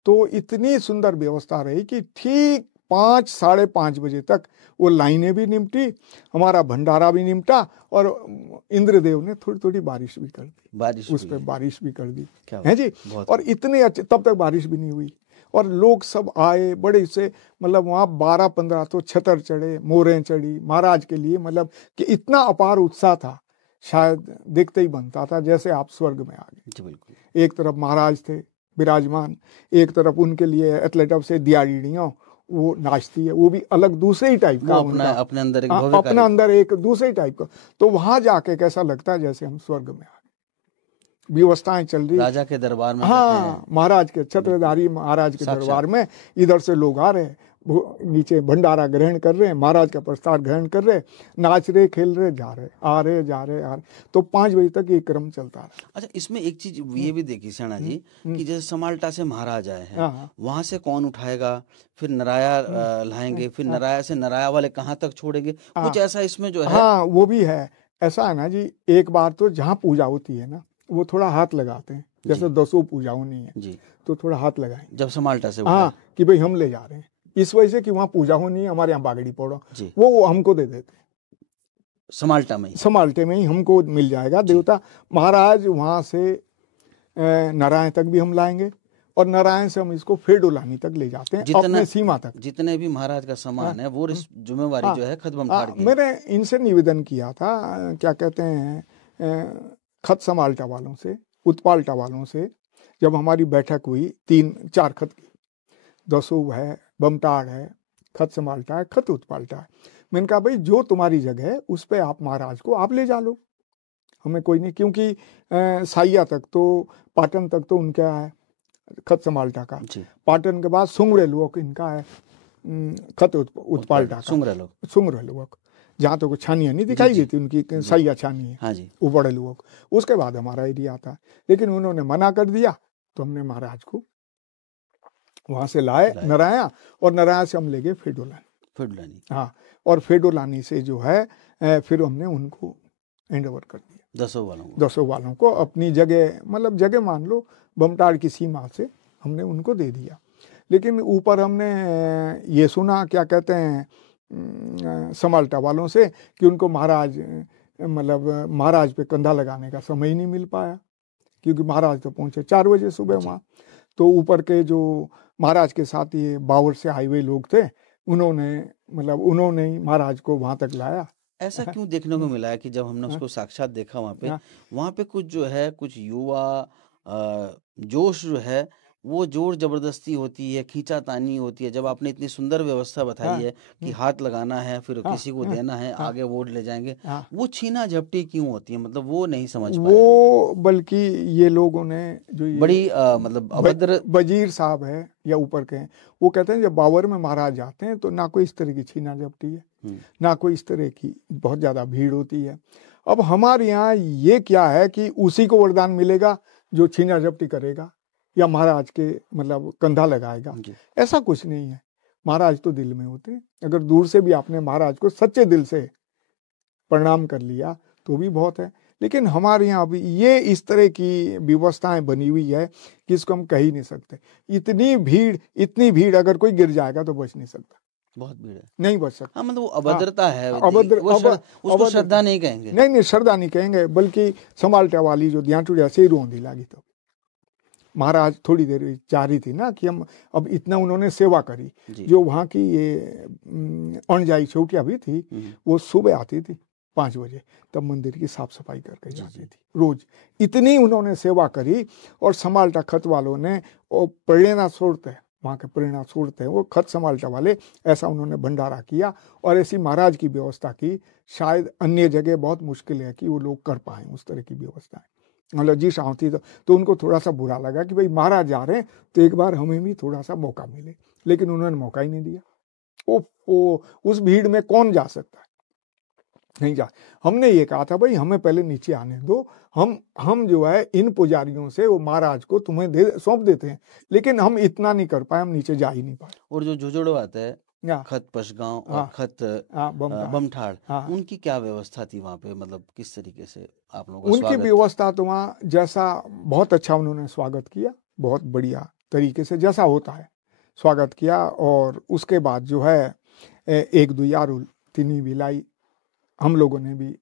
तो इतनी सुंदर व्यवस्था रही कि ठीक 5 साढ़े 5 बजे तक वो लाइनें भी निपटी, हमारा भंडारा भी निपटा, और इंद्रदेव ने थोड़ी थोड़ी बारिश भी कर दी, उस पर बारिश भी कर दी है जी। और इतने अच्छे, तब तक बारिश भी नहीं हुई, और लोग सब आए बड़े से, मतलब वहाँ 12-15 तो छतर चढ़े, मोरें चढ़ी महाराज के लिए, मतलब कि इतना अपार उत्साह था, शायद देखते ही बनता था जैसे आप स्वर्ग में आ गए। बिल्कुल, एक तरफ महाराज थे विराजमान, एक तरफ उनके लिए एथलेटअप से दियाड़ियाँ वो नाचती है, वो भी अलग दूसरे ही टाइप का, अपने अंदर एक दूसरे टाइप का। तो वहां जाके कैसा लगता है जैसे हम स्वर्ग में आ गए। व्यवस्थाएं चल रही राजा के दरबार में, हाँ, महाराज के छत्रधारी महाराज के दरबार में, इधर से लोग आ रहे हैं, नीचे भंडारा ग्रहण कर रहे हैं, महाराज का प्रसाद ग्रहण कर रहे, नाच रहे, खेल रहे, आ रहे। तो 5 बजे तक ये क्रम चलता है। अच्छा, इसमें एक चीज ये भी देखी सेना जी कि जैसे समाल्टा से महाराज आए हैं, वहां से कौन उठाएगा, फिर नराया लाएंगे, फिर नराया से नराया वाले कहाँ तक छोड़ेंगे, कुछ ऐसा इसमें जो है। हाँ, वो भी है। ऐसा है ना जी, एक बार तो जहाँ पूजा होती है ना, वो थोड़ा हाथ लगाते हैं, जैसे 10 पूजा होनी है जी, तो थोड़ा हाथ लगाएं जब समाल्टा से, हाँ, कि भाई हम ले जा रहे हैं, इस वजह से कि वहाँ पूजा होनी है, हमारे यहाँ बागड़ी पौड़ा, वो हमको दे देते, समाल्टे में ही हमको मिल जाएगा देवता। महाराज वहाँ से नारायण तक भी हम लाएंगे, और नारायण से हम इसको फिर डोलानी तक ले जाते हैं, अपने सीमा तक। जितने भी महाराज का सामान है वो जिम्मेवारी जो है खत बमटाड़ की। मैंने इनसे निवेदन किया था, क्या कहते हैं, खत समाल्टा वालों से, उत्पाल्टा वालों से, जब हमारी बैठक हुई 3-4 खत की, 10 है, बमटाड़ है, खत समाल्टा है, खत उत्पाल्टा है। मैंने कहा भाई जो तुम्हारी जगह है उस पे आप महाराज को आप ले जा लो, हमें कोई नहीं, क्योंकि साइया तक तो, पाटन तक तो उनका है खत समाल्टा का, पाटन के बाद सुंगड़े लोग इनका है खत उत्पाल्टा का, सुंगड़े लोग, जहाँ तो कुछ छानियाँ नहीं दिखाई देती उनकी, साइया छानी है, हाँ जी, ऊपड़े लोग, उसके बाद हमारा एरिया आता है। लेकिन उन्होंने मना कर दिया, तो हमने महाराज को वहां से लाए नराया, और नराया से हम ले गए फिर डोलानी। फिडलानी। हाँ, और फेडोलानी से जो है फिर हमने उनको हैंड ओवर कर दिया, 10 वालों को अपनी जगह, मतलब जगह मान लो बमटाड़ की सीमा से हमने उनको दे दिया। लेकिन ऊपर हमने ये सुना, क्या कहते हैं, समाल्टा वालों से कि उनको महाराज, मतलब महाराज पे कंधा लगाने का समय ही नहीं मिल पाया, क्योंकि महाराज तो पहुंचे 4 बजे सुबह वहाँ। तो ऊपर के जो महाराज के साथ ये बावर से आए हुए लोग थे, उन्होंने ही महाराज को वहां तक लाया। ऐसा क्यों देखने को मिला है कि जब हमने उसको साक्षात देखा वहां पे कुछ जो है, कुछ युवा जोश जो है, वो जोर जबरदस्ती होती है, खींचातानी होती है। जब आपने इतनी सुंदर व्यवस्था बताई है कि हाथ लगाना है, फिर किसी को देना है, आगे वोट ले जाएंगे, वो छीना झपटी क्यों होती है? मतलब वो नहीं समझ पाया वो, बल्कि ये लोगों ने जो ये बड़ी मतलब अभद्र वजीर साहब है या ऊपर के हैं, वो कहते हैं जब बावर में महाराज जाते हैं तो ना कोई इस तरह की छीना झपटी है, ना कोई इस तरह की बहुत ज्यादा भीड़ होती है। अब हमारे यहाँ ये क्या है कि उसी को वरदान मिलेगा जो छीना झपटी करेगा या महाराज के मतलब कंधा लगाएगा, ऐसा कुछ नहीं है। महाराज तो दिल में होते हैं। अगर दूर से भी आपने महाराज को सच्चे दिल से प्रणाम कर लिया तो भी बहुत है। लेकिन हमारे यहाँ अभी ये इस तरह की व्यवस्थाएं बनी हुई है कि इसको हम कह ही नहीं सकते। इतनी भीड़ अगर कोई गिर जाएगा तो बच नहीं सकता, बहुत भीड़ है, नहीं बच सकता। हाँ, मतलब वो अभद्रता है, उसको श्रद्धा नहीं कहेंगे, नहीं श्रद्धा नहीं कहेंगे, बल्कि समाल्टा वाली जो ध्यान टूट ऐसे ही रोंदी लगी। तो महाराज थोड़ी देर चाह रही थी ना कि हम अब इतना उन्होंने सेवा करी। जो वहाँ की ये अणजाई चौकिया भी थी, वो सुबह आती थी 5 बजे, तब मंदिर की साफ सफाई करके जाती थी रोज। इतनी उन्होंने सेवा करी। और समाल्टा खत वालों ने प्रेरणा छोड़ते हैं, वहाँ के प्रेरणा छोड़ते हैं वो खत समाल्टा वाले, ऐसा उन्होंने भंडारा किया और ऐसी महाराज की व्यवस्था की। शायद अन्य जगह बहुत मुश्किल है कि वो लोग कर पाए उस तरह की व्यवस्थाएं। मतलब जी शाम थी तो उनको थोड़ा सा बुरा लगा कि भाई महाराज जा रहे हैं तो एक बार हमें भी थोड़ा सा मौका मिले, लेकिन उन्होंने मौका ही नहीं दिया। उस भीड़ में कौन जा सकता है, नहीं जा। हमने ये कहा था भाई हमें पहले नीचे आने दो, हम जो है इन पुजारियों से वो महाराज को तुम्हें सौंप देते हैं, लेकिन हम इतना नहीं कर पाए, हम नीचे जा ही नहीं पाए। और जो झुझुड़ो आता है, खत पशगांव और खत बमठाड़, उनकी क्या व्यवस्था थी वहाँ पे? मतलब किस तरीके से आप लोगों का उनकी व्यवस्था तो वहाँ जैसा बहुत अच्छा उन्होंने स्वागत किया, बहुत बढ़िया तरीके से जैसा होता है स्वागत किया। और उसके बाद जो है एक दो यारुल तिनी भी लाई, हम लोगों ने भी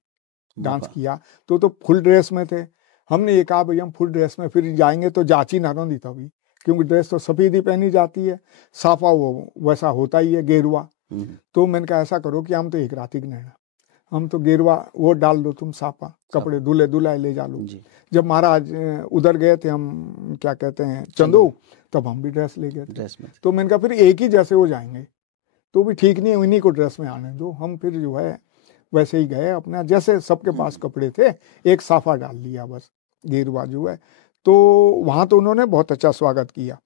डांस किया। तो फुल ड्रेस में थे। हमने ये कहा भाई हम फुल ड्रेस में फिर जाएंगे तो जाची ना रोंदी तभी, क्योंकि ड्रेस तो सफेद ही पहनी जाती है, साफा वो वैसा होता ही है गेरुआ। तो मैंने कहा ऐसा करो कि हम तो एक रात ही नैना, हम तो गेरुआ वो डाल दो, तुम साफा कपड़े दूल्हे दुल्हाए ले जा लो। जब महाराज उधर गए थे, हम क्या कहते हैं चंदू, तब हम भी ड्रेस ले गए थे। तो मैंने कहा फिर एक ही जैसे हो जाएंगे तो भी ठीक नहीं है, उन्हीं को ड्रेस में आने दो। हम फिर जो है वैसे ही गए अपना, जैसे सबके पास कपड़े थे, एक साफा डाल लिया बस गेरुआ जो है। तो वहां तो उन्होंने बहुत अच्छा स्वागत किया,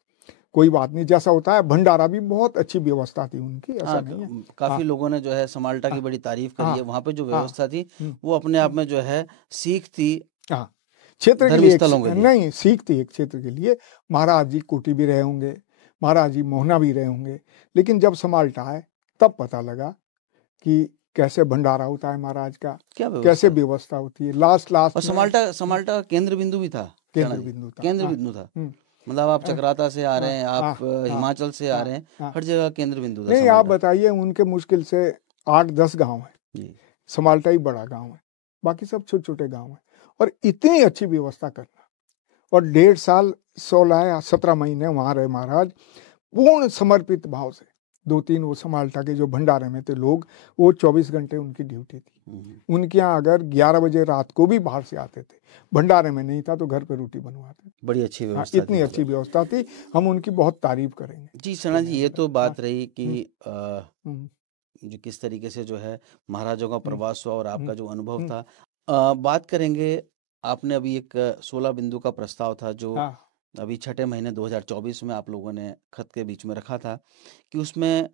कोई बात नहीं, जैसा होता है। भंडारा भी बहुत अच्छी व्यवस्था थी उनकी, ऐसा नहीं है। काफी लोगों ने जो है समाल्टा की बड़ी तारीफ करी है। वहां पे जो व्यवस्था थी वो अपने आप में जो है सीख थी, क्षेत्र के लिए नहीं, सीख थी एक क्षेत्र के लिए। महाराज जी कोटी भी रहे होंगे, महाराज जी मोहना भी रहे होंगे, लेकिन जब समाल्टा आए तब पता लगा कि कैसे भंडारा होता है महाराज का, कैसे व्यवस्था होती है। लास्ट और समाल्टा केंद्र बिंदु भी था, केंद्र बिंदु था। मतलब आप चक्राता से आ रहे हैं, आप हिमाचल से आ रहे हैं, हर जगह केंद्र बिंदु था। नहीं, आप बताइए, उनके मुश्किल से 8-10 गांव है, समाल्टा ही बड़ा गांव है, बाकी सब छोटे छोटे गांव है। और इतनी अच्छी व्यवस्था करना, और 1.5 साल 16 या 17 महीने वहां रहे महाराज पूर्ण समर्पित भाव से। 2-3 वो समाल्टा के जो भंडारे में थे लोग, वो 24 घंटे उनकी ड्यूटी थी। उनके यहाँ अगर 11 बजे रात को भी बाहर से आते थे, भंडारे में नहीं था तो घर पे रोटी बनवाते। बड़ी अच्छी व्यवस्था, इतनी अच्छी व्यवस्था थी, हम उनकी बहुत तारीफ करेंगे। जी सना जी, ये तो बात रही कि जो किस तरीके से जो है महाराजों का प्रवास हुआ और आपका जो अनुभव था। बात करेंगे, आपने अभी एक 16 बिंदु का प्रस्ताव था जो अभी 6 महीने 2024 में आप लोगों ने खत के बीच में रखा था, कि उसमें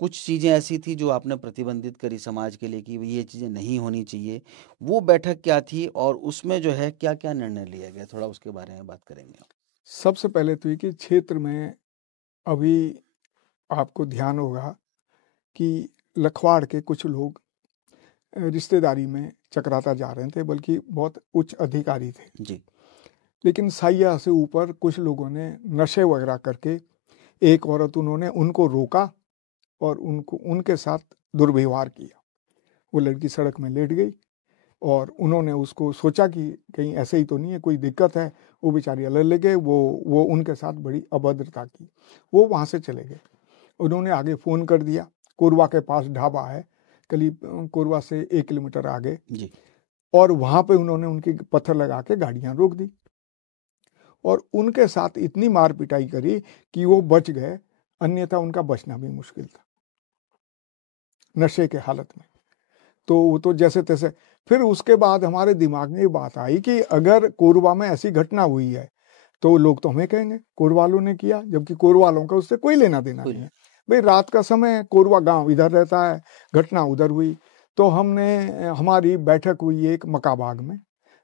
कुछ चीजें ऐसी थी जो आपने प्रतिबंधित करी समाज के लिए कि ये चीजें नहीं होनी चाहिए। वो बैठक क्या थी और उसमें जो है क्या क्या निर्णय लिया गया, थोड़ा उसके बारे में बात करेंगे। सबसे पहले तो ये कि क्षेत्र में अभी आपको ध्यान होगा कि लखवाड़ के कुछ लोग रिश्तेदारी में चकराता जा रहे थे, बल्कि बहुत उच्च अधिकारी थे जी। लेकिन साइया से ऊपर कुछ लोगों ने नशे वगैरह करके एक औरत, उन्होंने उनको रोका और उनके साथ दुर्व्यवहार किया। वो लड़की सड़क में लेट गई और उन्होंने उसको सोचा कि कहीं ऐसे ही तो नहीं है, कोई दिक्कत है। वो बेचारी अलग ले गए, वो उनके साथ बड़ी अभद्रता की। वो वहाँ से चले गए। उन्होंने आगे फ़ोन कर दिया, कोरबा के पास ढाबा है, करीब कोरबा से 1 किलोमीटर आगे जी। और वहाँ पे उन्होंने उनकी पत्थर लगा के गाड़ियाँ रोक दी और उनके साथ इतनी मार पिटाई करी कि वो बच गए, अन्यथा उनका बचना भी मुश्किल था नशे के हालत में। तो वो तो जैसे तैसे। फिर उसके बाद हमारे दिमाग में ये बात आई कि अगर कोरबा में ऐसी घटना हुई है तो लोग तो हमें कहेंगे कोरबा वालों ने किया, जबकि कोरबा वालों का उससे कोई लेना देना नहीं है। भाई रात का समय है, कोरबा गांव इधर रहता है, घटना उधर हुई। तो हमारी बैठक हुई एक मकाबाग में,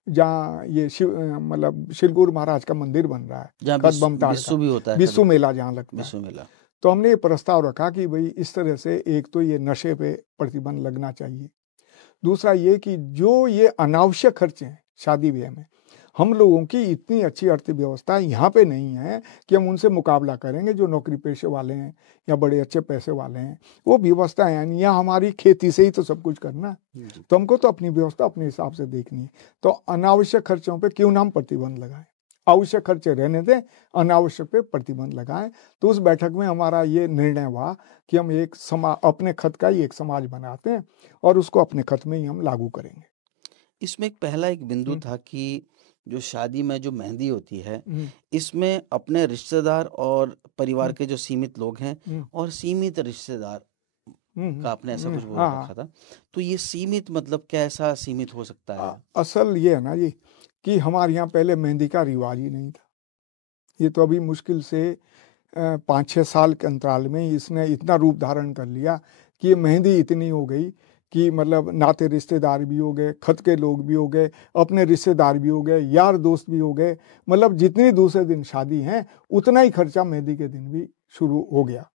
जहाँ ये मतलब शिलगुर महाराज का मंदिर बन रहा है, जहाँ विश्व भी होता है, विश्व मेला जहाँ लगता है, विश्व मेला। तो हमने ये प्रस्ताव रखा कि भाई इस तरह से एक तो ये नशे पे प्रतिबंध लगना चाहिए, दूसरा ये कि जो ये अनावश्यक खर्चे हैं शादी ब्याह में, हम लोगों की इतनी अच्छी अर्थव्यवस्था यहाँ पे नहीं है कि हम उनसे मुकाबला करेंगे जो नौकरी पेशे वाले हैं या बड़े अच्छे पैसे वाले हैं। वो व्यवस्था है नहीं, यहाँ हमारी खेती से ही तो सब कुछ करना है, तो हमको तो अपनी व्यवस्था अपने हिसाब से देखनी है। तो अनावश्यक खर्चों पे क्यों ना हम प्रतिबंध लगाएं, आवश्यक खर्चे रहने दें, अनावश्यक पे प्रतिबंध लगाएं। तो उस बैठक में हमारा ये निर्णय हुआ कि हम एक अपने खत का ही एक समाज बनाते हैं और उसको अपने खत में ही हम लागू करेंगे। इसमें एक पहला एक बिंदु था कि जो शादी में जो मेहंदी होती है, इसमें अपने रिश्तेदार और परिवार के जो सीमित लोग हैं और सीमित रिश्तेदार का आपने ऐसा कुछ बोल रखा था। तो ये सीमित मतलब कैसा सीमित हो सकता है? असल ये है ना जी कि हमारे यहाँ पहले मेहंदी का रिवाज ही नहीं था। ये तो अभी मुश्किल से 5-6 साल के अंतराल में इसने इतना रूप धारण कर लिया कि ये मेहंदी इतनी हो गई कि मतलब नाते रिश्तेदार भी हो गए, खत के लोग भी हो गए, अपने रिश्तेदार भी हो गए, यार दोस्त भी हो गए। मतलब जितनी दूसरे दिन शादी है उतना ही खर्चा मेहंदी के दिन भी शुरू हो गया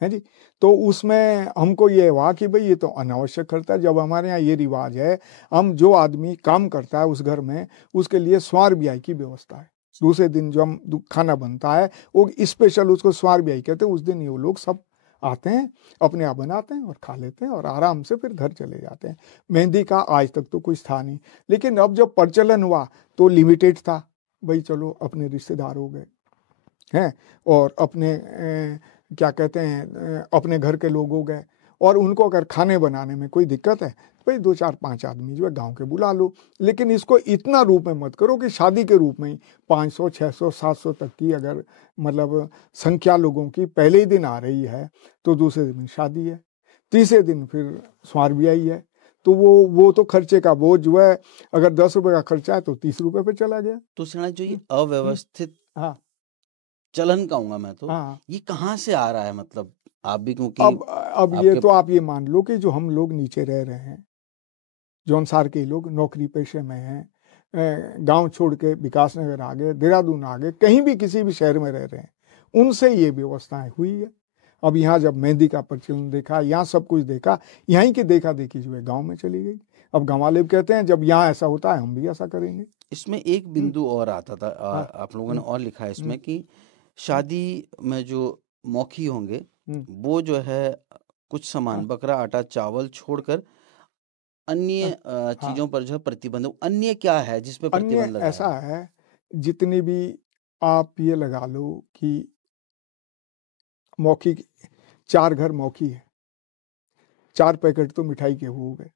है जी। तो उसमें हमको ये हुआ कि भाई ये तो अनावश्यक खर्चा। जब हमारे यहाँ ये रिवाज है, हम जो आदमी काम करता है उस घर में उसके लिए स्वार ब्याह की व्यवस्था है। दूसरे दिन जो हम खाना बनता है वो स्पेशल उसको स्वार ब्याह कहते हैं। उस दिन ये लोग सब आते हैं, अपने आप बनाते हैं और खा लेते हैं और आराम से फिर घर चले जाते हैं। मेहंदी का आज तक तो कुछ था नहीं, लेकिन अब जब प्रचलन हुआ तो लिमिटेड था। भाई चलो अपने रिश्तेदार हो गए हैं और अपने क्या कहते हैं अपने घर के लोग हो गए, और उनको अगर खाने बनाने में कोई दिक्कत है भाई 2-4-5 आदमी जो है गांव के बुला लो। लेकिन इसको इतना रूप में मत करो कि शादी के रूप में ही 500, 600, 700 तक की अगर मतलब संख्या लोगों की पहले ही दिन आ रही है तो दूसरे दिन शादी है, तीसरे दिन फिर स्वार ब्याही है। तो वो तो खर्चे का बोझ जो है, अगर 10 रुपए का खर्चा है तो 30 रुपए पे चला गया। तो सेना जो ये अव्यवस्थित चलन कहूंगा मैं, तो ये कहाँ से आ रहा है? मतलब आप भी, क्योंकि अब ये तो आप ये मान लो कि जो हम लोग नीचे रह रहे हैं, जौनसार के लोग नौकरी पेशे में हैं, गांव छोड़ के विकास नगर आ गए, देहरादून आ गए, कहीं भी किसी भी शहर में रह रहे हैं, उनसे ये व्यवस्थाएं हुई है। अब यहाँ जब मेहंदी का प्रचलन देखा, यहाँ सब कुछ देखा, यहीं की देखा देखी जो है गाँव में चली गई। अब गाँव वाले कहते हैं जब यहाँ ऐसा होता है हम भी ऐसा करेंगे। इसमें एक बिंदु और आता था, आप लोगों ने और लिखा है इसमें कि शादी में जो मौखी होंगे वो जो है कुछ सामान बकरा, आटा, चावल छोड़कर अन्य चीजों पर जो है प्रतिबंध। अन्य क्या है जिसपे प्रतिबंध लगा है? ऐसा है, जितनी भी आप ये लगा लो कि मौखी 4 घर मौखी है, 4 पैकेट तो मिठाई के हो गए।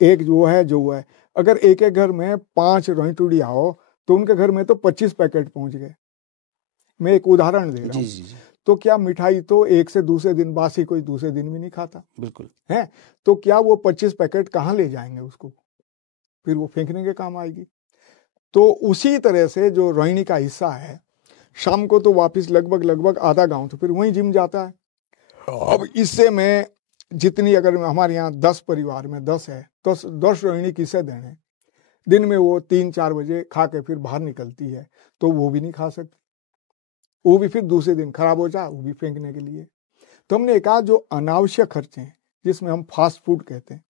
एक जो है अगर एक एक घर में 5 रोई आओ तो उनके घर में तो 25 पैकेट पहुंच गए। मैं एक उदाहरण दे रहा हूँ। तो क्या मिठाई तो एक से दूसरे दिन बासी कोई दूसरे दिन भी नहीं खाता, बिल्कुल है। तो क्या वो 25 पैकेट कहाँ ले जाएंगे उसको, फिर वो फेंकने के काम आएगी। तो उसी तरह से जो रोहिणी का हिस्सा है, शाम को तो वापस लगभग आधा गांव तो फिर वहीं जिम जाता है। अब इससे मैं जितनी, अगर हमारे यहाँ 10 परिवार में 10 है तो 10 रोहिणी किसे देने। दिन में वो 3-4 बजे खा के फिर बाहर निकलती है तो वो भी नहीं खा सकती, वो भी फिर दूसरे दिन खराब हो जाए, वो भी फेंकने के लिए। तो हमने कहा जो अनावश्यक खर्चे हैं, जिसमें हम फास्ट फूड कहते हैं,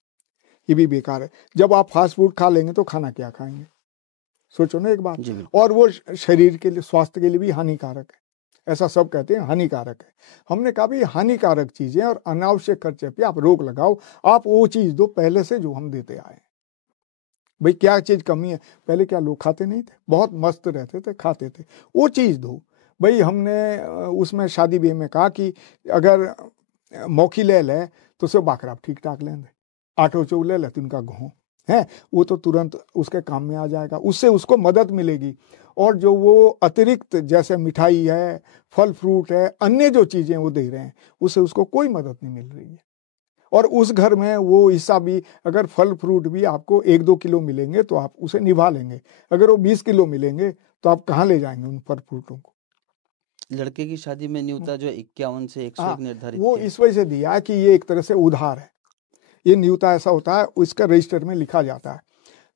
ये भी बेकार है। जब आप फास्ट फूड खा लेंगे तो खाना क्या खाएंगे, सोचो ना एक बात। जी बिल्कुल। और वो शरीर के लिए, स्वास्थ्य के लिए भी हानिकारक है, ऐसा सब कहते हैं हानिकारक है। हमने कहा भी हानिकारक चीजें और अनावश्यक खर्चे पे आप रोक लगाओ, आप वो चीज दो पहले से जो हम देते आए। भाई क्या चीज कमी है, पहले क्या लोग खाते नहीं थे, बहुत मस्त रहते थे, खाते थे, वो चीज दो। भाई हमने उसमें शादी ब्याह में कहा कि अगर मौखी ले ले तो सब बाकरा ठीक ठाक लेंगे, आटो चो ले ले तो उनका गेहूँ है, वो तो तुरंत उसके काम में आ जाएगा, उससे उसको मदद मिलेगी। और जो वो अतिरिक्त जैसे मिठाई है, फल फ्रूट है, अन्य जो चीजें वो दे रहे हैं, उससे उसको कोई मदद नहीं मिल रही है। और उस घर में वो हिस्सा भी, अगर फल फ्रूट भी आपको 1-2 किलो मिलेंगे तो आप उसे निभा लेंगे, अगर वो 20 किलो मिलेंगे तो आप कहाँ ले जाएंगे उन फल फ्रूटों को। लड़के की शादी में न्यूनता जो 51 से 101 हाँ, निर्धारित वो किया। इस वजह से दिया है कि ये एक तरह से उधार है। ये न्यूनता ऐसा होता है, उसका रजिस्टर में लिखा जाता है,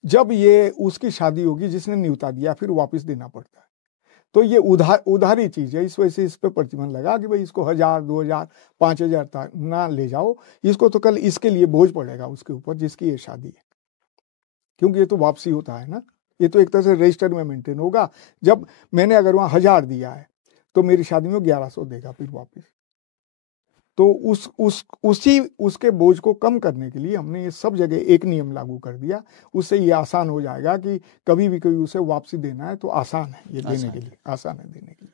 जब ये उसकी शादी होगी जिसने न्यूनता दिया फिर वापस देना पड़ता है। तो ये उधारी चीज है, इस वजह से इस पे प्रतिबंध लगा कि भाई इसको 1000, 2000, 5000 तक ना ले जाओ, इसको तो कल इसके लिए बोझ पड़ेगा उसके ऊपर जिसकी ये शादी है, क्योंकि ये तो वापसी होता है ना, ये तो एक तरह से रजिस्टर में मेंटेन होगा। जब मैंने अगर वहां 1000 दिया है तो मेरी शादी में 1100 देगा फिर वापस। तो उसके बोझ को कम करने के लिए हमने ये सब जगह एक नियम लागू कर दिया, उससे ये आसान हो जाएगा कि कभी भी कोई उसे वापसी देना है तो आसान है, ये देने के लिए आसान है देने के लिए।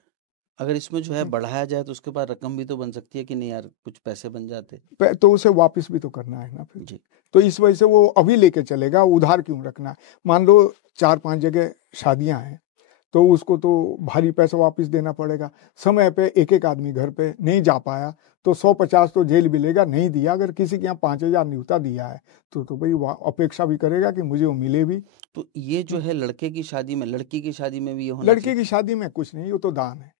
अगर इसमें जो है बढ़ाया जाए तो उसके बाद रकम भी तो बन सकती है कि नहीं यार, कुछ पैसे बन जाते तो उसे वापस भी तो करना है ना फिर जी। तो इस वजह से वो अभी लेके चलेगा, उधार क्यों रखना है। मान लो 4-5 जगह शादियां हैं तो उसको तो भारी पैसा वापस देना पड़ेगा, समय पे एक एक आदमी घर पे नहीं जा पाया तो 150 तो जेल मिलेगा, नहीं दिया। अगर किसी के यहाँ 5000 न्यूनता दिया है तो भाई अपेक्षा भी करेगा कि मुझे वो मिले भी। तो ये जो है लड़के की शादी में, लड़की की शादी में भी ये होना लड़की की शादी में कुछ नहीं, वो तो दान है।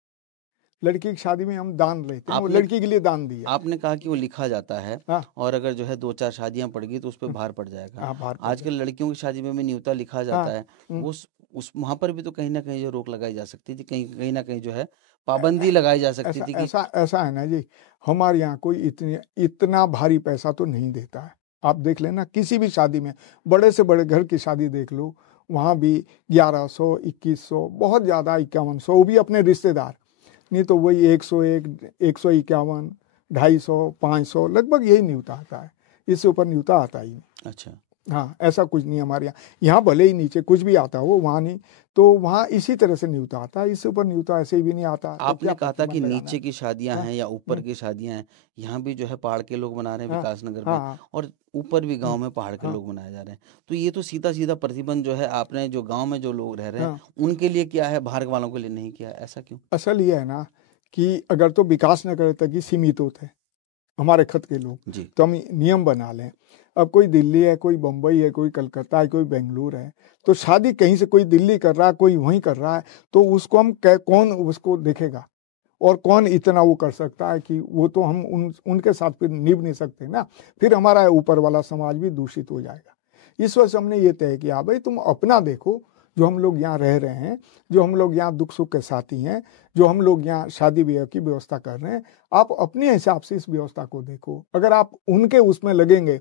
लड़की की शादी में हम दान लेते हैं, वो लड़की के लिए दान दिया। आपने कहा कि वो लिखा जाता है। हाँ। और अगर जो है 2-4 शादियां पड़ गई तो उस पर भार पड़ जाएगा। हाँ, भार पड़ आजकल लड़कियों की शादी में भी न्यूनता लिखा जाता है, हाँ। उस वहां पर भी तो कहीं ना कहीं जो रोक लगाई जा सकती थी, कहीं ना कहीं जो है पाबंदी लगाई जा सकती थी कि ऐसा है ना जी, हमारे यहाँ कोई इतना भारी पैसा तो नहीं देता है। आप देख लेना किसी भी शादी में, बड़े से बड़े घर की शादी देख लो, वहाँ भी 1100, 2100, बहुत ज़्यादा 5100, वो भी अपने रिश्तेदार, नहीं तो वही 101, 151, 250, 500, लगभग यही न्यूनता आता है, इससे ऊपर न्यूनता आता ही नहीं। अच्छा। हाँ, ऐसा कुछ नहीं हमारे यहाँ भले ही नीचे कुछ भी आता हो, वहाँ नहीं, तो वहाँ इसी तरह से न्यूनता आता है, इससे ऊपर न्यूनता ऐसे ही भी नहीं आता। आपने कहा था कि नीचे की शादियां हैं या ऊपर की शादियां हैं, यहाँ भी जो है पहाड़ के लोग बना रहे हैं विकासनगर में, और ऊपर भी गांव में पहाड़ के लोग बनाए जा रहे हैं। तो ये तो सीधा सीधा प्रतिबंध जो है आपने जो गांव में जो लोग रह रहे हैं उनके लिए किया है, बाहर वालों के लिए नहीं किया, ऐसा क्यों? असल ये है ना कि अगर तो विकासनगर तक ही सीमित होते हैं हमारे खत के लोग जी। तो हम नियम बना लें। अब कोई दिल्ली है, कोई बम्बई है, कोई कलकत्ता है, कोई बेंगलुरु है, तो शादी कहीं से कोई दिल्ली कर रहा है, कोई वहीं कर रहा है, तो उसको हम कौन उसको देखेगा और कौन इतना वो कर सकता है कि वो तो हम उनके साथ फिर निभ नहीं सकते ना, फिर हमारा ऊपर वाला समाज भी दूषित हो जाएगा। इस वजह से हमने ये तय किया, भाई तुम अपना देखो, जो हम लोग यहाँ रह रहे हैं, जो हम लोग यहाँ दुख सुख के साथी हैं, जो हम लोग यहाँ शादी ब्याह की व्यवस्था कर रहे हैं, आप अपने हिसाब से इस व्यवस्था को देखो। अगर आप उनके उसमें लगेंगे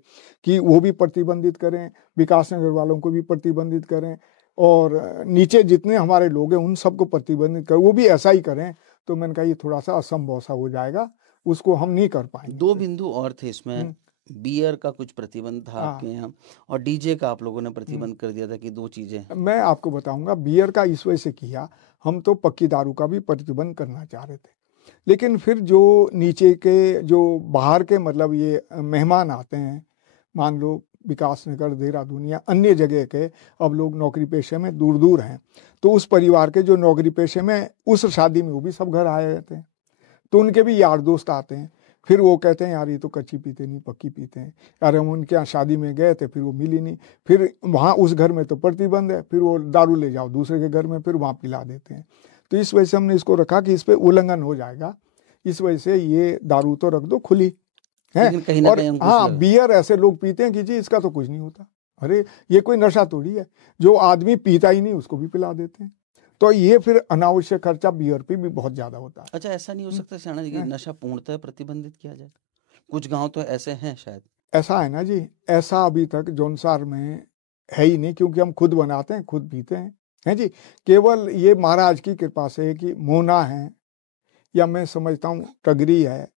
कि वो भी प्रतिबंधित करें, विकासनगर वालों को भी प्रतिबंधित करें, और नीचे जितने हमारे लोग हैं उन सबको प्रतिबंधित करें, वो भी ऐसा ही करें, तो मैंने कहा ये थोड़ा सा असंभव सा हो जाएगा, उसको हम नहीं कर पाएंगे। 2 बिंदु और थे इसमें, बियर का कुछ प्रतिबंध था आपके यहाँ, और डीजे का आप लोगों ने प्रतिबंध कर दिया था कि 2 चीजें। मैं आपको बताऊंगा, बियर का इस वजह से किया, हम तो पक्की दारू का भी प्रतिबंध करना चाह रहे थे, लेकिन फिर जो नीचे के जो बाहर के मतलब ये मेहमान आते हैं, मान लो विकासनगर, देहरादून या अन्य जगह के, अब लोग नौकरी पेशे में दूर दूर हैं, तो उस परिवार के जो नौकरी पेशे में उस शादी में वो भी सब घर आए रहते हैं, तो उनके भी यार दोस्त आते हैं, फिर वो कहते हैं यार ये तो कच्ची पीते नहीं पक्की पीते हैं, यार हम उनके यहाँ शादी में गए थे फिर वो मिली नहीं, फिर वहाँ उस घर में तो प्रतिबंध है, फिर वो दारू ले जाओ दूसरे के घर में, फिर वहाँ पिला देते हैं। तो इस वजह से हमने इसको रखा कि इस पर उल्लंघन हो जाएगा, इस वजह से ये दारू तो रख दो खुली है। और हाँ, बियर ऐसे लोग पीते हैं कि जी इसका तो कुछ नहीं होता, अरे ये कोई नशा थोड़ी है, जो आदमी पीता ही नहीं उसको भी पिला देते हैं। तो ये फिर अनावश्यक खर्चा बियर पे भी बहुत ज्यादा होता है। अच्छा, ऐसा नहीं हो सकता सियाणा जी कि नशा पूर्णतः प्रतिबंधित किया जाए? कुछ गांव तो ऐसे हैं शायद। ऐसा है ना जी, ऐसा अभी तक जौनसार में है ही नहीं, क्योंकि हम खुद बनाते हैं, खुद पीते हैं जी। केवल ये महाराज की कृपा से कि मोना है, या मैं समझता हूँ टगरी है,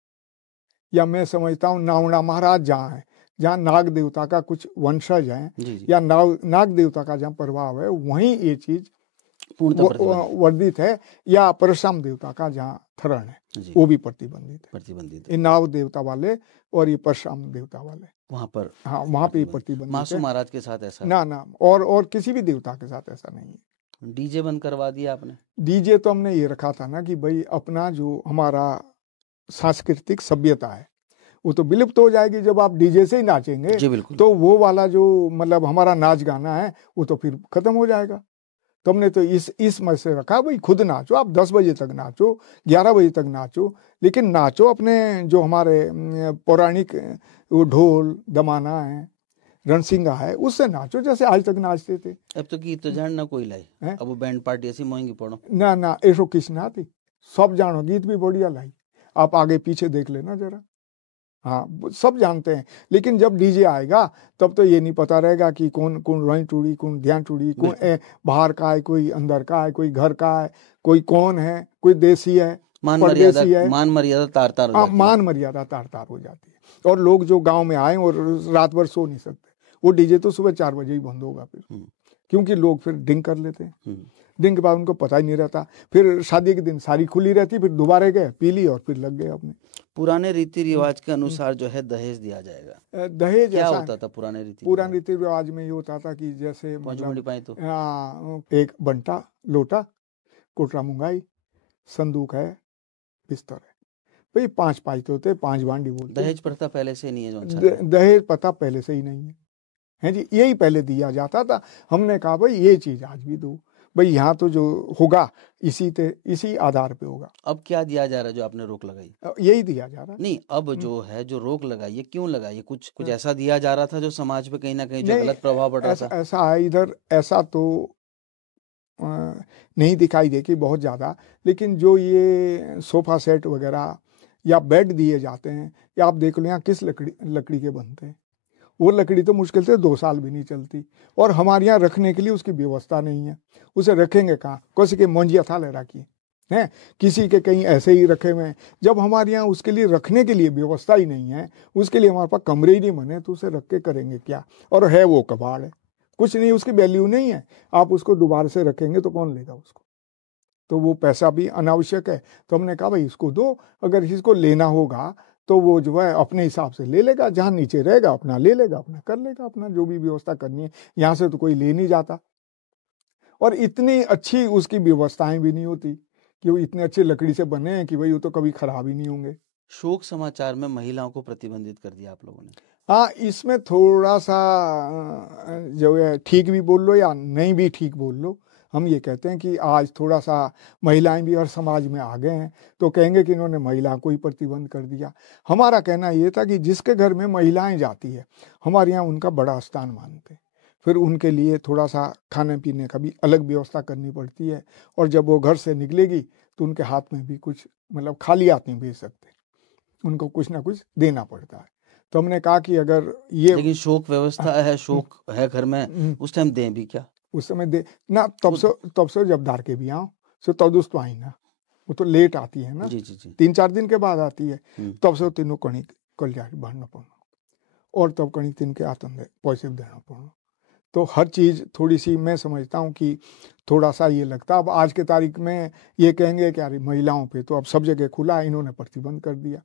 या मैं समझता हूँ नावड़ा महाराज जहाँ है, जहाँ नाग देवता का कुछ वंशज है, जी जी, या नाग देवता का जहाँ प्रभाव है, वहीं ये चीज पूर्णतः प्रतिबंधित वर्धित है, या परशुराम देवता का जहाँ थरण है जी, वो भी प्रतिबंधित है। प्रतिबंधित ये नाग देवता वाले और ये परशुराम देवता वाले, वहां पर हाँ वहाँ पे प्रतिबंधित। प्रतिबंधित मासू है। महाराज के साथ ऐसा ना और किसी भी देवता के साथ ऐसा नहीं है। डीजे बंद करवा दिया आपने? डीजे तो हमने ये रखा था ना कि भाई अपना जो हमारा सांस्कृतिक सभ्यता है वो तो विलुप्त हो जाएगी जब आप डीजे से ही नाचेंगे। जी बिल्कुल। तो वो वाला जो मतलब हमारा नाच गाना है वो तो फिर खत्म हो जाएगा। तो हमने तो इस मत से रखा भाई खुद नाचो, आप 10 बजे तक नाचो, 11 बजे तक नाचो, लेकिन नाचो अपने जो हमारे पौराणिक वो ढोल दमाना है, रणसिंगा है, उससे नाचो जैसे आज तक नाचते थे। अब तो गीत तो जान ना कोई लाई हैं? अब वो बैंड पार्टी ऐसी महंगी पड़ो ना ऐसो किस ना थी, सब जानो गीत भी बढ़िया लाई, आप आगे पीछे देख लेना जरा। हाँ सब जानते हैं, लेकिन जब डीजे आएगा तब तो ये नहीं पता रहेगा कि कौन कौन रोई टूड़ी, कौन ध्यान टूड़ी, कौन बाहर का है, कोई अंदर का है, कोई घर का है, कोई कौन है, कोई देसी है, परदेसी है। मान मर्यादा तार तार हो हाँ जाती है। मान मर्यादा तार तार हो जाती है। और लोग जो गांव में आए और रात भर सो नहीं सकते, वो डीजे तो सुबह 4 बजे ही बंद होगा फिर, क्योंकि लोग फिर ड्रिंक कर लेते हैं। ड्रिंक के बाद उनको पता ही नहीं रहता, फिर शादी के दिन सारी खुली रहती, फिर दोबारा गए पी ली और फिर लग गए अपने। पुराने रीति रिवाज के अनुसार जो है दहेज दिया जाएगा, दहेज क्या ऐसा होता था पुराने रीति रिवाज में ये होता था कि जैसे मतलब तो एक बंटा लोटा, कोटरा मुंगाई, संदूक है, बिस्तर है, भाई 5 पाइते होते, 5 बांडी बोलते। दहेज प्रथा पहले से नहीं है? दहेज प्रथा पहले से ही नहीं है जी, यही पहले दिया जाता था। हमने कहा भाई ये चीज आज भी दो, भाई यहाँ तो जो होगा इसी आधार पे होगा। अब क्या दिया जा रहा है जो आपने रोक लगाई? यही दिया जा रहा है। नहीं, अब जो है जो रोक लगाई है क्यों लगाई? कुछ ऐसा दिया जा रहा था जो समाज पे कहीं ना कहीं जो गलत प्रभाव पड़ रहा था? ऐसा है इधर, ऐसा तो नहीं दिखाई देगी बहुत ज्यादा, लेकिन जो ये सोफा सेट वगैरह या बेड दिए जाते हैं, या आप देख लो यहाँ किस लकड़ी के बनते हैं, वो लकड़ी तो मुश्किल से 2 साल भी नहीं चलती, और हमारे यहाँ रखने के लिए उसकी व्यवस्था नहीं है। उसे रखेंगे कहाँ? किसी के मंजिया था ले रखी है, किसी के कहीं ऐसे ही रखे हुए हैं। जब हमारे यहाँ उसके लिए रखने के लिए व्यवस्था ही नहीं है, उसके लिए हमारे पास कमरे ही नहीं बने, तो उसे रख के करेंगे क्या? और है वो कबाड़ है, कुछ नहीं, उसकी वैल्यू नहीं है। आप उसको दोबारा से रखेंगे तो कौन लेगा उसको? तो वो पैसा भी अनावश्यक है। तो हमने कहा भाई इसको दो, अगर इसको लेना होगा तो वो जो है अपने हिसाब से ले लेगा, जहाँ नीचे रहेगा अपना ले लेगा, अपना कर लेगा, अपना जो भी व्यवस्था करनी है। यहाँ से तो कोई ले नहीं जाता, और इतनी अच्छी उसकी व्यवस्थाएं भी नहीं होती कि वो इतने अच्छे लकड़ी से बने हैं कि भाई वो तो कभी खराब ही नहीं होंगे। शोक समाचार में महिलाओं को प्रतिबंधित कर दिया आप लोगों ने। हाँ, इसमें थोड़ा सा जो है ठीक भी बोल लो या नहीं भी ठीक बोल लो, हम ये कहते हैं कि आज थोड़ा सा महिलाएं भी हर समाज में आ गए हैं, तो कहेंगे कि इन्होंने महिला को ही प्रतिबंध कर दिया। हमारा कहना ये था कि जिसके घर में महिलाएं जाती है, हमारे यहाँ उनका बड़ा स्थान मानते हैं, फिर उनके लिए थोड़ा सा खाने पीने का भी अलग व्यवस्था करनी पड़ती है, और जब वो घर से निकलेगी तो उनके हाथ में भी कुछ मतलब खाली हाथ नहीं भेज सकते, उनको कुछ ना कुछ देना पड़ता है। तो हमने कहा कि अगर ये लेकिन शोक व्यवस्था है, शोक है घर में, उस टाइम दें भी क्या? उस समय दे ना, तब से जब दार के भी आओ सो तब दोस्तों आई ना, वो तो लेट आती है ना, जी जी जी, 3-4 दिन के बाद आती है, तब से तीनों कणिक कल्याण भरना पड़ना, और तब कणिक 3 के आतंक पैसे देना पड़ना। तो हर चीज थोड़ी सी मैं समझता हूँ कि थोड़ा सा ये लगता, अब आज के तारीख में ये कहेंगे कि अरे महिलाओं पे तो अब सब जगह खुला है, इन्होंने प्रतिबंध कर दिया।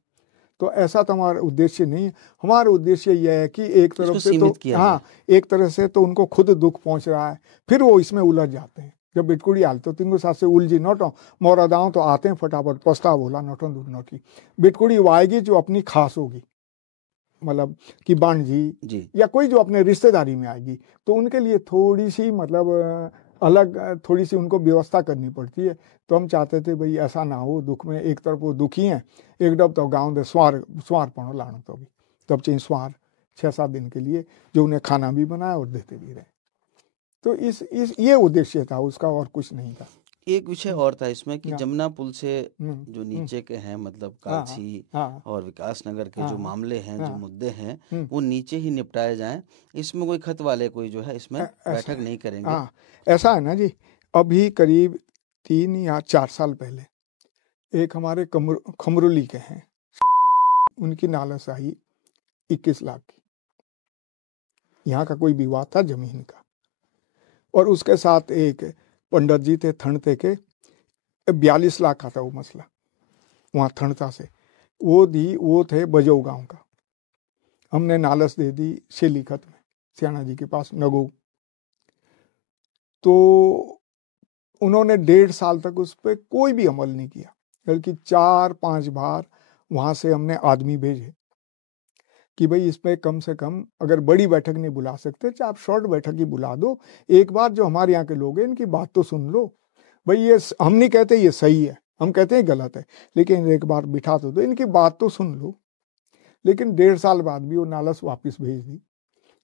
तो ऐसा तो हमारा उद्देश्य नहीं है। हमारा उद्देश्य यह है कि एक तरफ से तो हाँ, एक तरह से तो उनको खुद दुख पहुंच रहा है, फिर वो इसमें उलझ जाते हैं। जब बिटकुड़ी हालते हो तिनको साथ से उलझी नोटो मोरादाओं तो आते हैं फटाफट पछता बोला नोटो दूर नोटी, बिटकुड़ी वो आएगी जो अपनी खास होगी, मतलब कि बाण जी या कोई जो अपने रिश्तेदारी में आएगी, तो उनके लिए थोड़ी सी मतलब अलग थोड़ी सी उनको व्यवस्था करनी पड़ती है। तो हम चाहते थे भाई ऐसा ना हो, दुख में एक तरफ वो दुखी हैं, एक डब तो गाँव दे स्वार पड़ो लाना, तो भी तब चाहिए स्वार 6-7 दिन के लिए, जो उन्हें खाना भी बनाए और देते भी रहे। तो इस ये उद्देश्य था उसका, और कुछ नहीं था। एक विषय और था इसमें कि हाँ। जमुना पुल से हम्म, जो नीचे के हैं मतलब हाँ, कालसी हाँ, और विकास नगर के जो हाँ, मामले हैं, जो हाँ, मुद्दे हैं, हम्म, वो नीचे ही निपटाए जाएं। इसमें कोई खत वाले कोई जो है इसमें ऐसा बैठक है। नहीं करेंगे। हाँ, ऐसा है ना जी, अभी करीब 3 या 4 साल पहले एक हमारे खमरुली के हैं, उनकी नालस आई 21 लाख की। यहाँ का कोई विवाद था जमीन का, और उसके साथ एक पंडित जी थे थणते के, 42 लाख का था वो मसला, वहाँ थणता से। वो थे बजो गांव का। हमने नालस दे दी शेलीखत में, सियाना जी के पास नगो। तो उन्होंने 1.5 साल तक उस पर कोई भी अमल नहीं किया, बल्कि 4-5 बार वहां से हमने आदमी भेजे कि भाई इसमें कम से कम अगर बड़ी बैठक नहीं बुला सकते, चाहे आप शॉर्ट बैठक ही बुला दो, एक बार जो हमारे यहाँ के लोग हैं इनकी बात तो सुन लो। भाई ये हम नहीं कहते ये सही है, हम कहते हैं गलत है, लेकिन एक बार बिठा तो दो, इनकी बात तो सुन लो। लेकिन 1.5 साल बाद भी वो नालस वापस भेज दी,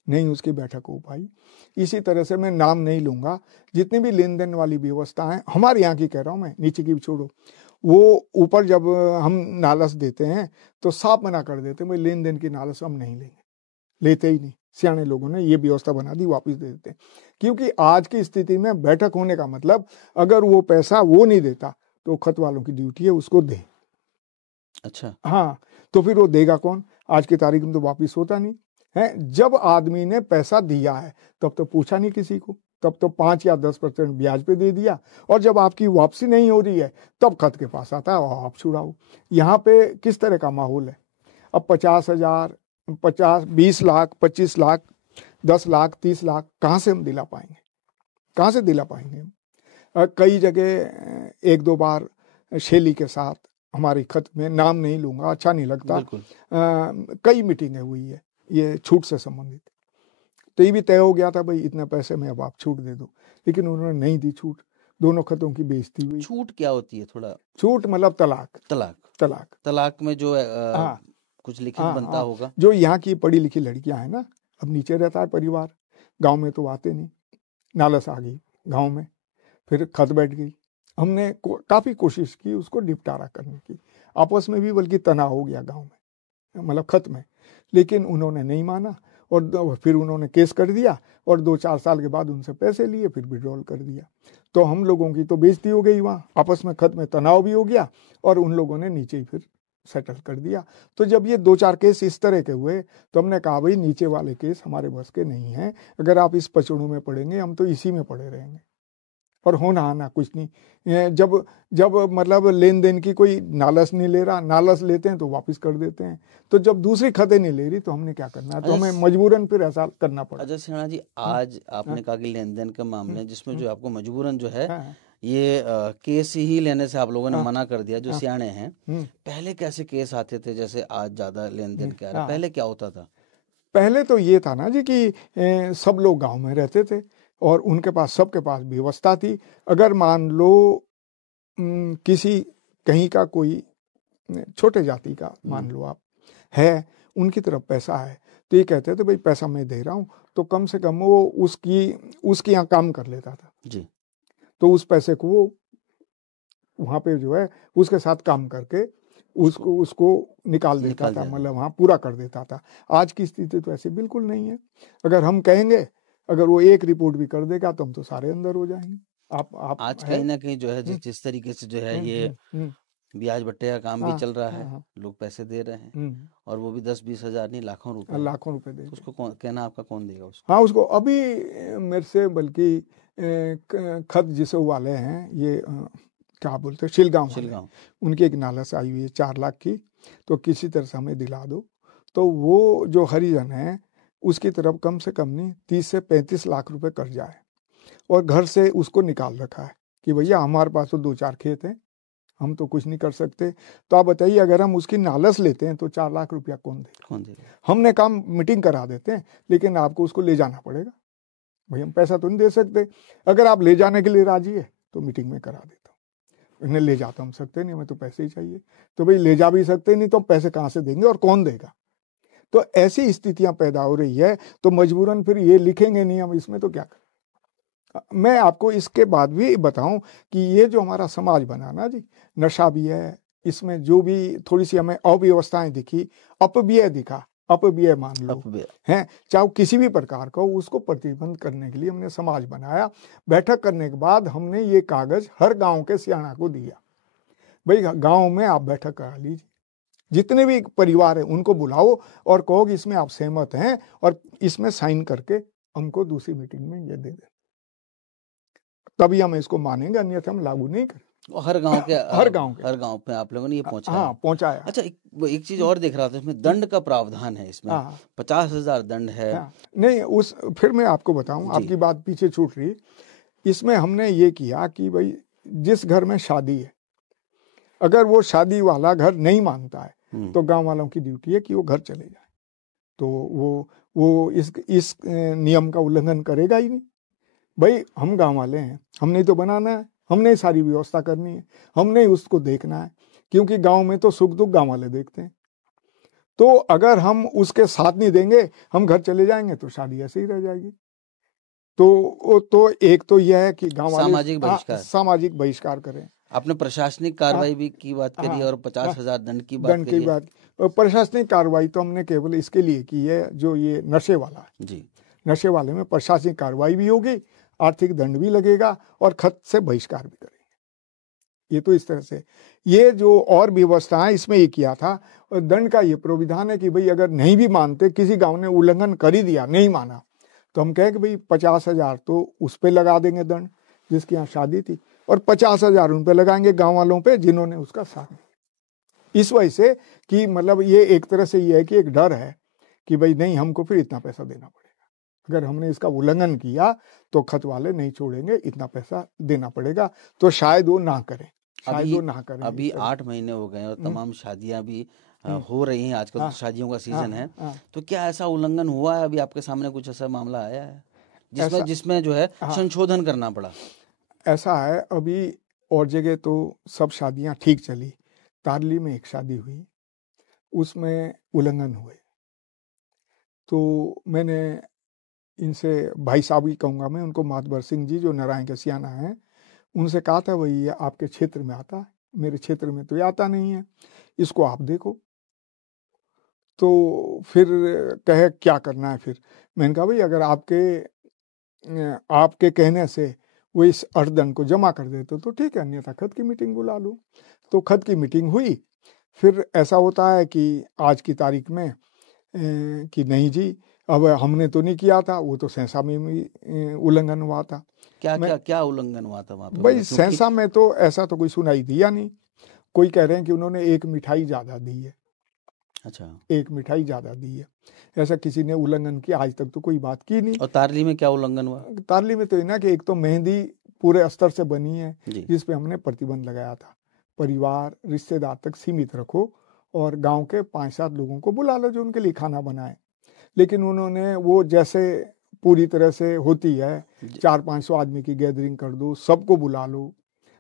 नहीं उसकी बैठक हो पाई। इसी तरह से मैं नाम नहीं लूंगा, जितनी भी लेन देन वाली व्यवस्था है हमारे यहाँ की कह रहा हूँ मैं, नीचे की भी छोड़ो, वो ऊपर जब हम नालस देते हैं तो साफ मना कर देते हैं, भाई लेन देन की नालस हम नहीं लेंगे, लेते ही नहीं। सियाने लोगों ने ये व्यवस्था बना दी, वापस दे देते हैं। क्योंकि आज की स्थिति में बैठक होने का मतलब, अगर वो पैसा वो नहीं देता तो खत वालों की ड्यूटी है उसको दे। अच्छा। हाँ, तो फिर वो देगा कौन? आज की तारीख में तो वापिस होता नहीं है। जब आदमी ने पैसा दिया है तब तो पूछा नहीं किसी को, तब तो 5 या 10% ब्याज पे दे दिया, और जब आपकी वापसी नहीं हो रही है तब खत के पास आता है और आप छुड़ाओ। यहाँ पे किस तरह का माहौल है? अब 50,000, 20 लाख, 25 लाख, 10 लाख, 30 लाख कहाँ से हम दिला पाएंगे? कहाँ से दिला पाएंगे हम? कई जगह 1-2 बार शेली के साथ हमारी खत में, नाम नहीं लूंगा, अच्छा नहीं लगता, बिल्कुल। कई मीटिंगें हुई है ये छूट से संबंधित। तो ये भी तय हो गया था भाई इतने पैसे में अब आप छूट दे दो, लेकिन उन्होंने नहीं दी छूट। दोनों खतों की बेइज्जती हुई। छूट क्या होती है थोड़ा? छूट मतलब तलाक। तलाक। तलाक, तलाक में जो हाँ, कुछ लिखित हाँ, बनता हाँ। होगा। जो यहाँ की पढ़ी लिखी लड़कियां हैं ना, अब नीचे रहता है परिवार, गांव में तो आते नहीं, नालस आ गई गांव में, फिर खत बैठ गई। हमने काफी कोशिश की उसको निपटारा करने की, आपस में भी बल्कि तनाव हो गया गांव में, मतलब खत में, लेकिन उन्होंने नहीं माना, और फिर उन्होंने केस कर दिया, और 2-4 साल के बाद उनसे पैसे लिए, फिर विड्रॉल कर दिया। तो हम लोगों की तो बेइज्जती हो गई, वहाँ आपस में खत में तनाव भी हो गया, और उन लोगों ने नीचे ही फिर सेटल कर दिया। तो जब ये 2-4 केस इस तरह के हुए तो हमने कहा भाई नीचे वाले केस हमारे बस के नहीं हैं, अगर आप इस पचड़ों में पड़ेंगे हम तो इसी में पड़े रहेंगे, और होना आना कुछ नहीं। जब जब मतलब लेन देन की कोई नालस नहीं ले रहा, नालस लेते हैं तो वापस कर देते हैं, तो जब दूसरी खतें नहीं ले रही तो हमने क्या करना है? तो हमें मजबूरन फिर ऐसा करना पड़ा। अजय सिन्हा जी, आज आपने कहा कि लेन देन के मामले जिसमें जो आपको मजबूरन जो है ये केस ही लेने से आप लोगों ने मना कर दिया, जो सियाने हैं। पहले कैसे केस आते थे जैसे आज ज्यादा लेन देन क्या रहा? पहले क्या होता था? पहले तो ये था ना जी कि सब लोग गांव में रहते थे और उनके पास, सबके पास व्यवस्था थी। अगर मान लो किसी कहीं का कोई छोटे जाति का मान लो आप है, उनकी तरफ पैसा है, तो ये कहते थे भाई पैसा मैं दे रहा हूँ, तो कम से कम वो उसकी यहाँ काम कर लेता था जी। तो उस पैसे को वो वहाँ पे जो है उसके साथ काम करके उसको निकाल देता था, मतलब वहाँ पूरा कर देता था। आज की स्थिति तो ऐसे बिल्कुल नहीं है। अगर हम कहेंगे, अगर वो एक रिपोर्ट भी कर देगा तो हम तो सारे अंदर हो जाएंगे। आप आज कहीं ना कहीं जो है जिस तरीके से जो है ये ब्याज बट्टे का काम भी चल रहा है, लोग पैसे दे रहे हैं, और वो भी 10-20 हजार नहीं, लाखों रुपए दे। उसको कहना आपका कौन देगा उसको? हाँ, उसको अभी मेरे से बल्कि खत जिसे वाले हैं ये क्या बोलते हैं, शिलगांव, उनकी एक नालस आई हुई है 4 लाख की, तो किसी तरह से हमें दिला दो। तो वो जो हरिजन है उसकी तरफ कम से कम नहीं 30 से 35 लाख रुपए कर्जा है, और घर से उसको निकाल रखा है कि भैया हमारे पास तो 2-4 खेत हैं, हम तो कुछ नहीं कर सकते। तो आप बताइए, अगर हम उसकी नालस लेते हैं तो 4 लाख रुपया कौन देगा? हमने काम मीटिंग करा देते हैं, लेकिन आपको उसको ले जाना पड़ेगा। भाई हम पैसा तो नहीं दे सकते, अगर आप ले जाने के लिए राजी है तो मीटिंग में करा देता हूँ। इन्हें ले जाता हम सकते नहीं, हमें तो पैसे ही चाहिए। तो भाई ले जा भी सकते नहीं तो पैसे कहाँ से देंगे और कौन देगा? तो ऐसी स्थितियां पैदा हो रही है, तो मजबूरन फिर ये लिखेंगे नहीं हम, इसमें तो क्या करें? मैं आपको इसके बाद भी बताऊं कि ये जो हमारा समाज बना ना जी, नशा भी है, इसमें जो भी थोड़ी सी हमें अव्यवस्थाएं दिखी, अपव्यय दिखा, अपव्यय मान लो अपव्यय। है, चाहे किसी भी प्रकार का हो, उसको प्रतिबंध करने के लिए हमने समाज बनाया। बैठक करने के बाद हमने ये कागज हर गांव के सियाणा को दिया, भाई गांव में आप बैठक करा लीजिए, जितने भी परिवार है उनको बुलाओ और कहो कि इसमें आप सहमत हैं और इसमें साइन करके हमको दूसरी मीटिंग में ये दे दें, तभी हम इसको मानेंगे, अन्यथा हम लागू नहीं करें। हर गांव के हर गांव के हर गांव पे आप लोगों ने ये पहुंचाया। हाँ, पहुंचाया। अच्छा, एक चीज और देख रहा था, इसमें दंड का प्रावधान है, इसमें हाँ 50,000 दंड है। हाँ, नहीं उस फिर मैं आपको बताऊं, जी। आपकी बात पीछे छूट रही। इसमें हमने ये किया कि भाई जिस घर में शादी है, अगर वो शादी वाला घर नहीं मानता है तो गांव वालों की ड्यूटी है कि वो घर चले जाए, तो वो इस नियम का उल्लंघन करेगा ही नहीं। भाई हम गांव वाले हैं, हमने ही तो बनाना है, हमने ही सारी व्यवस्था करनी है, हमने ही उसको देखना है, क्योंकि गांव में तो सुख दुख गांव वाले देखते हैं। तो अगर हम उसके साथ नहीं देंगे, हम घर चले जाएंगे तो शादी ऐसे ही रह जाएगी। तो एक तो यह है कि गांव वाले सामाजिक बहिष्कार करें। आपने प्रशासनिक कार्रवाई भी की बात करी और 50,000 दंड की बात करी है। प्रशासनिक कार्रवाई तो हमने केवल इसके लिए की है, जो ये नशे वाला है जी, नशे वाले में प्रशासनिक कार्रवाई भी होगी, आर्थिक दंड भी लगेगा और खत से बहिष्कार भी करेंगे। ये तो इस तरह से ये जो और व्यवस्था है इसमें ये किया था। और दंड का ये प्रोविधान है कि भाई अगर नहीं भी मानते, किसी गांव ने उल्लंघन कर ही दिया, नहीं माना, तो हम कहे कि भाई 50,000 तो उस पे लगा देंगे दंड जिसकी यहाँ शादी थी, और 50,000 उन पे लगाएंगे गांव वालों पे जिन्होंने उसका साथ दिया। इस वजह से कि मतलब ये एक तरह से ये है कि एक डर है कि भाई नहीं, हमको फिर इतना पैसा देना पड़ेगा, अगर हमने इसका उल्लंघन किया तो खत वाले नहीं छोड़ेंगे, इतना पैसा देना पड़ेगा, तो शायद वो ना करें, शायद वो ना करें। अभी 8 महीने हो गए और तमाम शादियां भी हो रही हैं, आजकल तो शादियों का सीजन है, तो क्या ऐसा उल्लंघन हुआ है? अभी आपके सामने कुछ ऐसा मामला आया है जिसमें जो है संशोधन करना पड़ा? ऐसा है, अभी और जगह तो सब शादियां ठीक चली, तारली में एक शादी हुई, उसमें उल्लंघन हुए, तो मैंने इनसे भाई साहब ही कहूँगा मैं उनको, मातबर सिंह जी जो नारायण के सियाना हैं, उनसे कहा था भाई ये आपके क्षेत्र में आता है, मेरे क्षेत्र में तो ये आता नहीं है, इसको आप देखो। तो फिर कहे क्या करना है, फिर मैंने कहा भाई अगर आपके कहने से वो इस अर्थदंड को जमा कर देते तो ठीक है, अन्यथा खत की मीटिंग बुला लो। तो खत की मीटिंग हुई। फिर ऐसा होता है कि आज की तारीख में कि नहीं जी, अब हमने तो नहीं किया था, वो तो सेंसा में उल्लंघन हुआ था। क्या उल्लंघन हुआ था वहाँ पे? भाई सेंसा में तो ऐसा तो कोई सुनाई दिया नहीं, कोई कह रहे हैं कि उन्होंने एक मिठाई ज्यादा दी है। अच्छा, एक मिठाई ज्यादा दी है, ऐसा किसी ने उल्लंघन किया आज तक तो कोई बात की नहीं। और तारली में क्या उल्लंघन हुआ? तारली में तो ये ना कि एक तो मेहंदी पूरे स्तर से बनी है जिस पे हमने प्रतिबंध लगाया था, परिवार रिश्तेदार तक सीमित रखो और गांव के 5-7 लोगों को बुला लो जो उनके लिए खाना बनाए, लेकिन उन्होंने वो जैसे पूरी तरह से होती है 400-500 आदमी की गैदरिंग कर दो, सबको बुला लो,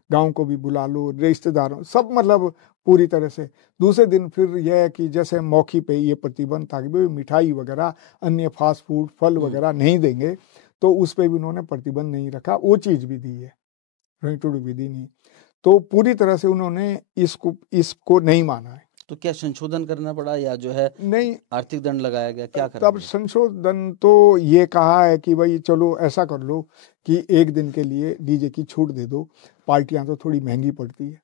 गांव को भी बुला लो, रिश्तेदारों सब, मतलब पूरी तरह से। दूसरे दिन फिर यह है कि जैसे मौखी पे ये प्रतिबंध था कि भाई मिठाई वगैरह अन्य फास्ट फूड फल वगैरह नहीं देंगे, तो उस पर भी उन्होंने प्रतिबंध नहीं रखा, वो चीज भी दी है, भी दी नहीं, तो पूरी तरह से उन्होंने इसको नहीं माना है। तो क्या संशोधन करना पड़ा या जो है नहीं आर्थिक दंड लगाया गया, क्या करना? तब संशोधन तो ये कहा है कि भाई चलो ऐसा कर लो कि एक दिन के लिए डीजे की छूट दे दो, पार्टियां तो थोड़ी महंगी पड़ती है,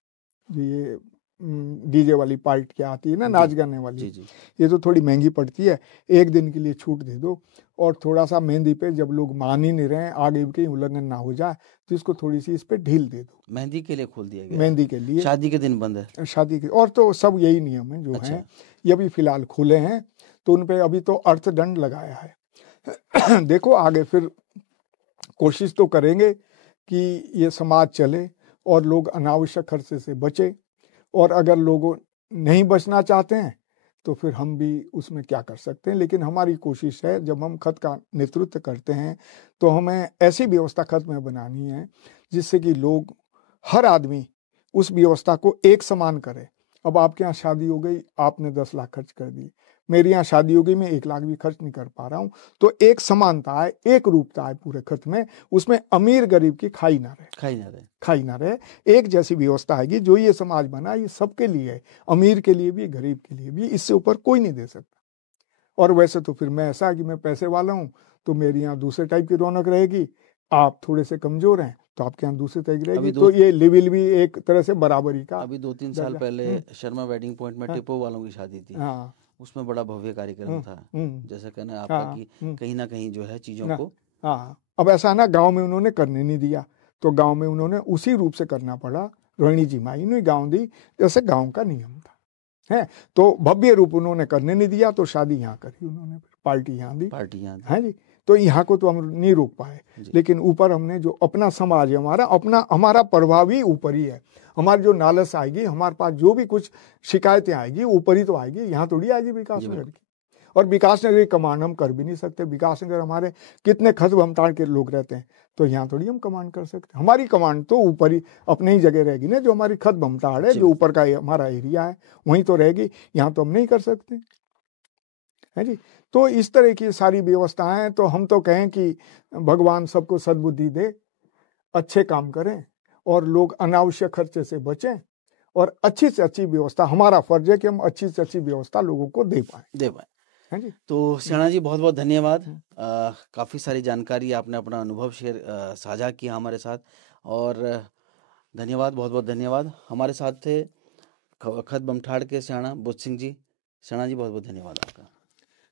ये डीजे वाली पार्टियां आती है ना नाच गाने वाली, ये तो थोड़ी महंगी पड़ती है, एक दिन के लिए छूट दे दो, और थोड़ा सा मेहंदी पे जब लोग मान ही नहीं रहे, आगे भी कहीं उल्लंघन ना हो जाए तो इसको थोड़ी सी इस पे ढील दे दो। मेहंदी के लिए खोल दिया गया? मेहंदी के लिए, शादी के दिन बंद है? शादी के, और तो सब यही नियम है जो हैं, ये भी फिलहाल खुले हैं, तो उन पे अभी तो अर्थदंड लगाया है। देखो आगे फिर कोशिश तो करेंगे कि ये समाज चले और लोग अनावश्यक खर्चे से बचे, और अगर लोग नहीं बचना चाहते हैं तो फिर हम भी उसमें क्या कर सकते हैं, लेकिन हमारी कोशिश है जब हम खत का नेतृत्व करते हैं तो हमें ऐसी व्यवस्था खत में बनानी है जिससे कि लोग, हर आदमी उस व्यवस्था को एक समान करे। अब आपके यहाँ शादी हो गई, आपने 10 लाख खर्च कर दिए, मेरे यहाँ शादी होगी, मैं 1 लाख भी खर्च नहीं कर पा रहा हूँ। तो एक समानता है, एक रूपता है पूरे खर्च में, उसमें अमीर गरीब की खाई ना रहे, एक जैसी व्यवस्था आएगी। जो ये समाज बना ये सबके लिए है, अमीर के लिए भी गरीब के लिए भी, इससे ऊपर कोई नहीं दे सकता। और वैसे तो फिर मैं ऐसा है कि मैं पैसे वाला हूँ तो मेरे यहाँ दूसरे टाइप की रौनक रहेगी, आप थोड़े से कमजोर हैं तो आपके यहाँ दूसरे टाइप की रहेगी। तो ये लेवल भी एक तरह से बराबरी का। अभी 2-3 साल पहले शर्मा वेडिंग पॉइंट में टिप्पो वालों की शादी थी, उसमें बड़ा भव्य कार्यक्रम था। जैसे कहना है आपका कि कहीं ना कहीं जो है चीजों को, अब ऐसा ना गांव में उन्होंने करने नहीं दिया, तो गांव में उन्होंने उसी रूप से करना पड़ा। रोहिणी जी माई ने गाँव दी जैसे गाँव का नियम था, है। तो भव्य रूप उन्होंने करने नहीं दिया, तो शादी यहाँ करी उन्होंने, पार्टी यहाँ दी, है जी। तो यहाँ को तो हम नहीं रोक पाए, लेकिन ऊपर हमने जो अपना समाज है हमारा प्रभाव ही ऊपर ही है। हमारी जो नालस आएगी, हमारे पास जो भी कुछ शिकायतें आएगी ऊपर ही तो आएगी, यहाँ थोड़ी आएगी विकास नगर की। और विकास नगर की कमांड हम कर भी नहीं सकते। विकास नगर हमारे कितने खत्म हमताड़ के लोग रहते हैं, तो यहाँ थोड़ी हम कमांड कर सकते। हमारी कमांड तो ऊपर ही अपने ही जगह रहेगी ना, जो हमारी खत बमताड़ है, जो ऊपर का हमारा एरिया है वहीं तो रहेगी, यहाँ तो हम नहीं कर सकते, है जी। तो इस तरह की सारी व्यवस्थाएं, तो हम तो कहें कि भगवान सबको सद्बुद्धि दे, अच्छे काम करें और लोग अनावश्यक खर्चे से बचें, और अच्छी से अच्छी व्यवस्था, हमारा फर्ज है कि हम अच्छी से अच्छी व्यवस्था लोगों को दे पाए। है जी। तो सेना जी बहुत बहुत धन्यवाद। काफ़ी सारी जानकारी आपने अपना अनुभव साझा किया हमारे साथ, और धन्यवाद, बहुत बहुत धन्यवाद। हमारे साथ थे खत बमठाड़ के सेना बुद्ध सिंह जी। सेना जी बहुत बहुत धन्यवाद आपका।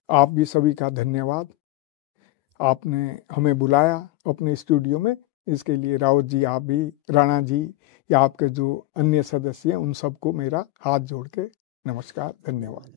आप भी सभी का धन्यवाद, आपने हमें बुलाया अपने स्टूडियो में, इसके लिए रावत जी, आप भी, राणा जी, या आपके जो अन्य सदस्य हैं, उन सबको मेरा हाथ जोड़ के नमस्कार, धन्यवाद।